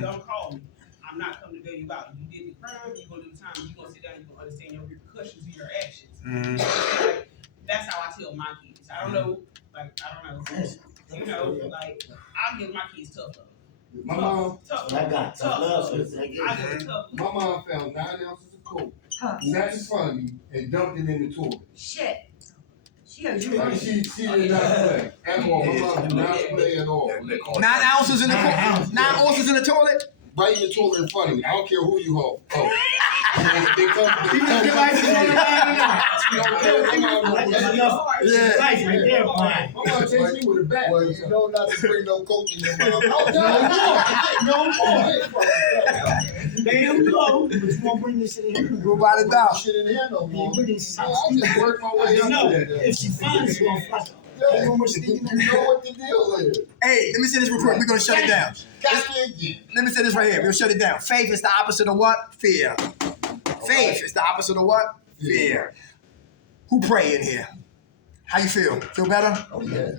Don't call me. I'm not coming to bail you out. You did the crime, you're gonna do the time, you're gonna sit down, you're gonna understand your repercussions of your actions. Like, that's how I tell my kids. I don't know, you know, like I give my kids tough love. My mom, Tough I got tough love. I give them tough my love. mom found 9 ounces of coke, sat in front of me, and dumped it in the toilet. Shit. She owes you She money. did not play at all. My mom did not play at all. 9 ounces in the 9 ounces in the toilet. Right in the toilet in front of me. I don't care who you hold. Oh. They come. Yeah. My mom takes me with a bat. Well, you know not to bring no coke in your mouth. No more. There you go. But you won't bring this shit in here. Without a doubt. Shit in here no more. You bring this shit. I just work my way up No, to that. if she finds it, she won't flush it. Ain't no more sneaking. You know what the deal is. Hey, let me say this real quick. We're going to shut it down. Got me again. Let me say this right here. We're going to shut it down. Faith is the opposite of what? Fear. Faith is the opposite of what? Fear. Who pray in here? How you feel? Feel better? Oh, yeah.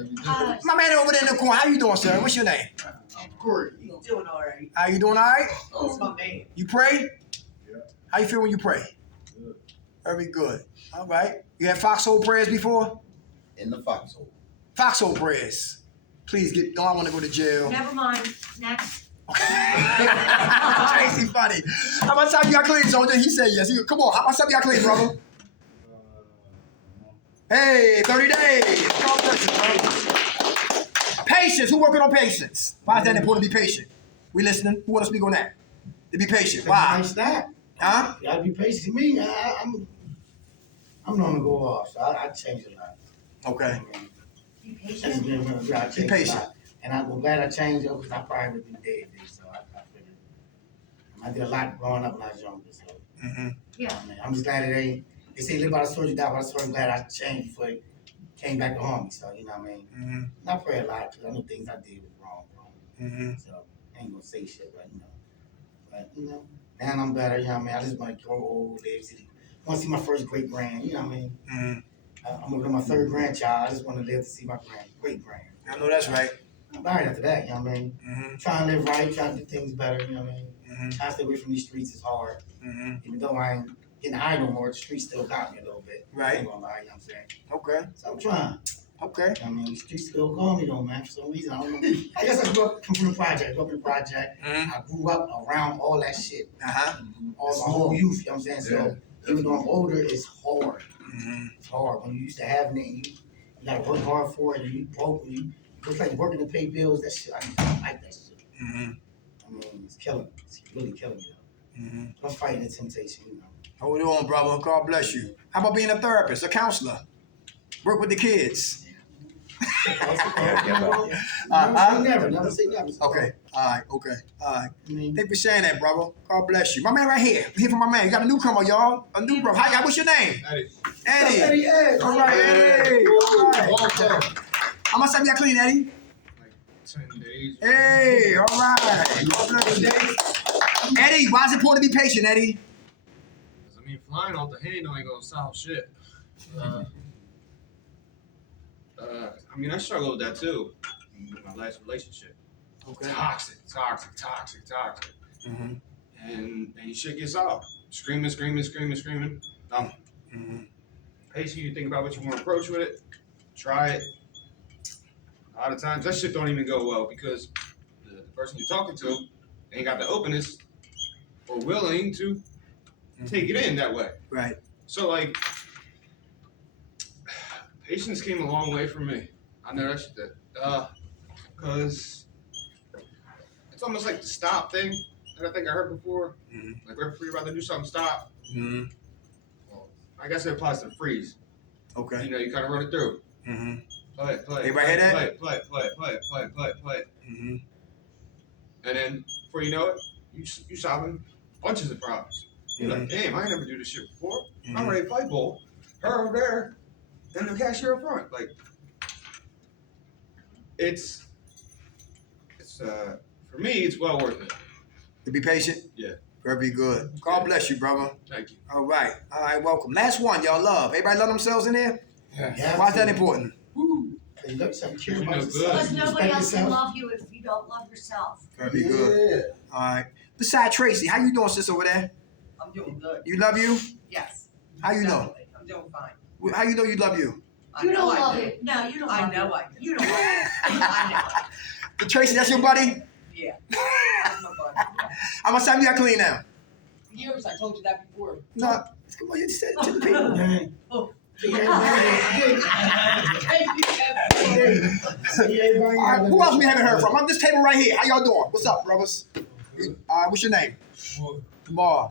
My man over there in the corner. How you doing, sir? What's your name? Corey. You doing all right? How you doing all right? That's my man. You pray? Yeah. How you feel when you pray? Good. Very good. All right. You had foxhole prayers before? In the foxhole. Foxhole prayers. Please get. Don't I want to go to jail? Never mind. Next. Tracy funny. How much time you got clean, soldier? He said yes. Come on. How much time you got clean, brother? Hey, 30 days. God bless you, bro. Patience. Who working on patience? Why is that important to be patient? We listening? Who want to speak on that? To be patient. Why? Snap. Huh? You gotta be patient. Me, I'm known to go off, so I change a lot. Okay. Be I patient. change patient. a lot. And I'm glad I changed it because I probably would be dead. So I figured. I did a lot growing up when I was younger. So Yeah. I'm just glad it ain't. They say live by the sword, you die by the sword. I'm glad I changed before it came back to haunt me. So, you know what I mean? And I pray a lot because I know things I did was wrong. So I ain't gonna say shit, but now I'm better. You know what I mean? I just want to grow old, live, see. I want to see my first great grand. You know what I mean? I'm moving to my third grandchild. I just want to live to see my great grand. I know that's right. I'm married after that. You know what I mean? Trying to live right, trying to do things better. You know what I mean? Trying to stay away from these streets is hard. Even though I ain't getting high no more, the streets still got me a little bit. Right. I ain't gonna lie, you know what I'm saying? Okay. So I'm trying. Okay. I mean, the streets still call me though, man. For some reason, I don't know. I guess I come from the project. Grew up in the project. I grew up around all that shit. All my whole youth, you know what I'm saying? So even though I'm older, it's hard. It's hard. When you used to having it, you gotta work hard for it, and you broke, and you it's like working to pay bills. That shit, I don't like that shit. I mean, it's killing me. It's really killing me though. I'm fighting the temptation, you know. Hold on, brother. God bless you. How about being a therapist, a counselor? Work with the kids. Never say never. Okay. All right. Okay. All right. Thank you for saying that, brother. God bless you. My man right here. We here for my man. You got a newcomer, y'all. A new brother. Hi, y'all. What's your name? Eddie. Eddie. All right, Eddie. All right. How much time y'all clean, Eddie? Like 10 days. Hey, all right. God bless you. Eddie, why is it important to be patient, Eddie? I mean, flying off the handle ain't gonna solve shit. I mean, I struggle with that too. In my last relationship. Okay. Toxic. And your shit gets off. Screaming. Patient, you think about what you want to approach with it. Try it. A lot of times that shit don't even go well because the person you're talking to ain't got the openness or willing to take it in that way. Right. So like, patience came a long way for me. I know that shit did. Cause it's almost like the stop thing that I think I heard before. Like right before you're about to do something, stop. Well, I guess it applies to freeze. Okay. You know, you kind of run it through. Play. Everybody hear that? Play. And then before you know it, you solving bunches of problems. You're like, damn, I ain't never do this shit before. I'm ready to play ball. Her over there, and the cashier up front. Like, it's for me, it's well worth it. To be patient? Yeah. Very good. God bless you, brother. Thank you. All right, welcome. Last one, y'all love. Everybody love themselves in there? Yeah. Why is that important? You love yourself, care You about know yourself. Because nobody else can yourself. love you if you don't love yourself. Very good. All right. Besides Tracy, how you doing, sis, over there? I'm doing good. You love you? Yes. How you know? Definitely. I'm doing fine. How you know you love you? You don't I love do. it. No, you don't I love know it. I do. You don't love it. I know. The Tracy, that's your buddy? Yeah. That's my buddy. How much time you got clean now? Years, I told you that before. No. Come on, you said it to the people. Oh. All right, who else we haven't heard from? I'm this table right here. How y'all doing? What's up, brothers? What's your name? Lamar.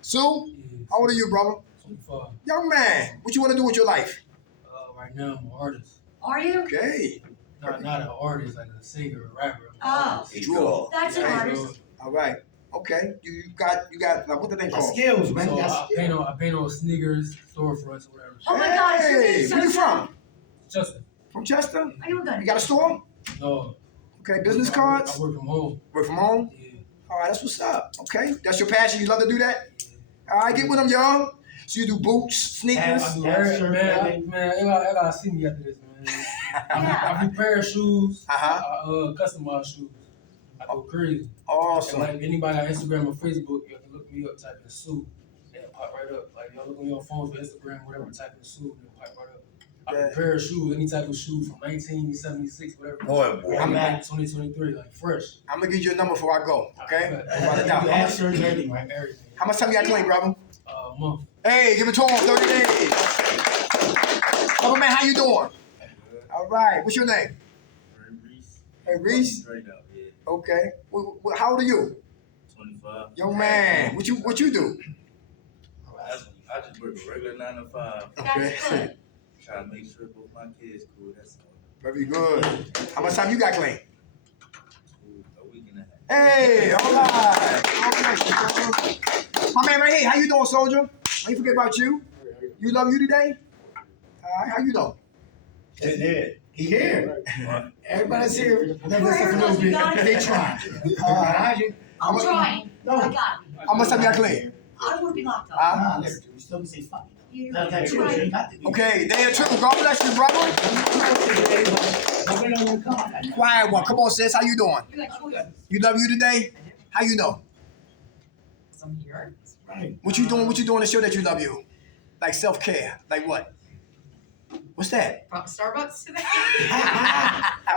Sue? How old are you, brother? 25. Young man, what you want to do with your life? Right now, I'm an artist. Are you? Okay. Not an artist, like a singer, a rapper. Oh. Draw. That's an artist. All right. Okay. You got like, what the thing called? Skills, man. So I paint on sneakers, storefronts, or whatever. Oh my God, Hey, where you from? Justin. From Chester? I know that. You got a store? No. Okay, business cards? I work from home. Work from home? Yeah. All right, that's what's up. Okay, that's your passion. You love to do that? All right, get with them, y'all. So you do boots, sneakers? I do everything, man. You gotta see me after this, man. I prepare shoes. I customize shoes. I go crazy. Awesome. And like anybody on Instagram or Facebook, you have to look me up, type in Sue. It'll pop right up. Like y'all look on your phones or Instagram, whatever, type in Sue, it'll pop right up. I prepare shoes, any type of shoes from 1976, whatever. Boy. I'm back 2023, like fresh. I'm gonna give you a number before I go, okay? Everything. How much time you got clean, brother? A month. Hey, give it to him, 30 days. Brother man, how you doing? All right, what's your name? Hey, Reese? Okay. How old are you? 25. Young man, what you do? I just work a regular 9 to 5. Okay. Try to make sure both my kids cool. That's all. Very good. How much time you got clean? A week and a half. Hey, all right. My man right here, how you doing, soldier? I ain't forget about you. You love you today? All right, how you doing? He here. Everybody's here. They try. I'm trying. No. I got it. How much time you got clean? I don't want to be locked up. We still say fuck. You- Okay, there too. God bless you, brother. Quiet one. Come on, sis. How you doing? You got choices. You love you today? How you know? I'm here. Right. What you doing? What you doing to show that you love you? Like self-care. Like what? What's that? From Starbucks today.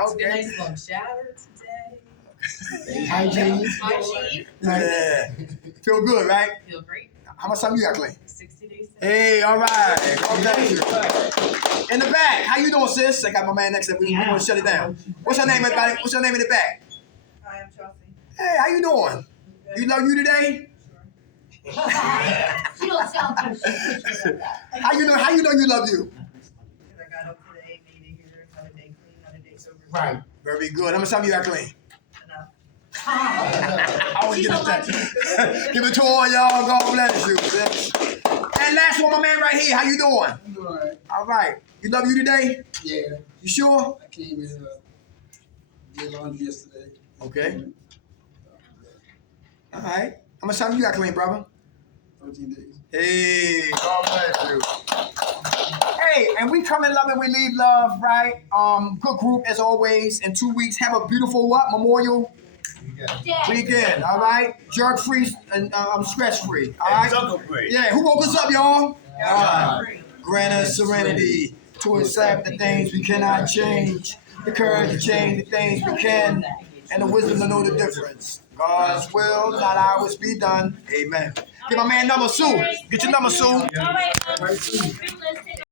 Okay. Nice long shower today. Hygiene. Hygiene. Yeah. Feel good, right? Feel great. How much time you got clean? 60 days. Hey, all right. God bless you. In the back, how you doing, sis? I got my man next to me. We want to shut it down. What's your name, everybody? What's your name in the back? Hi, I'm Chelsea. Hey, how you doing? You love you today? You don't sound too sure. How you know you love you? I got up today, made it here, another day clean, another day sober. Right. Very good. How much time you got clean? Enough. I always get upset. Give it to all y'all. God bless you, sis. And last one, my man right here. How you doing? I'm doing all right. All right. You love you today? Yeah. You sure? I came in did laundry yesterday. Okay. All right. How much time you got clean, brother? 13 days. Hey, God bless you. Hey, and we come in love and we leave love, right? Good group as always. In 2 weeks, have a beautiful what? Memorial weekend, all right? Jerk free and scratch free, all right? Yeah, who woke us up, y'all? God. Grant us serenity to accept the things we cannot change, the courage to change the things we can, and the wisdom to know the difference. God's will, not ours, be done. Amen. Get my man number, Sue. Get your number, Sue. All right.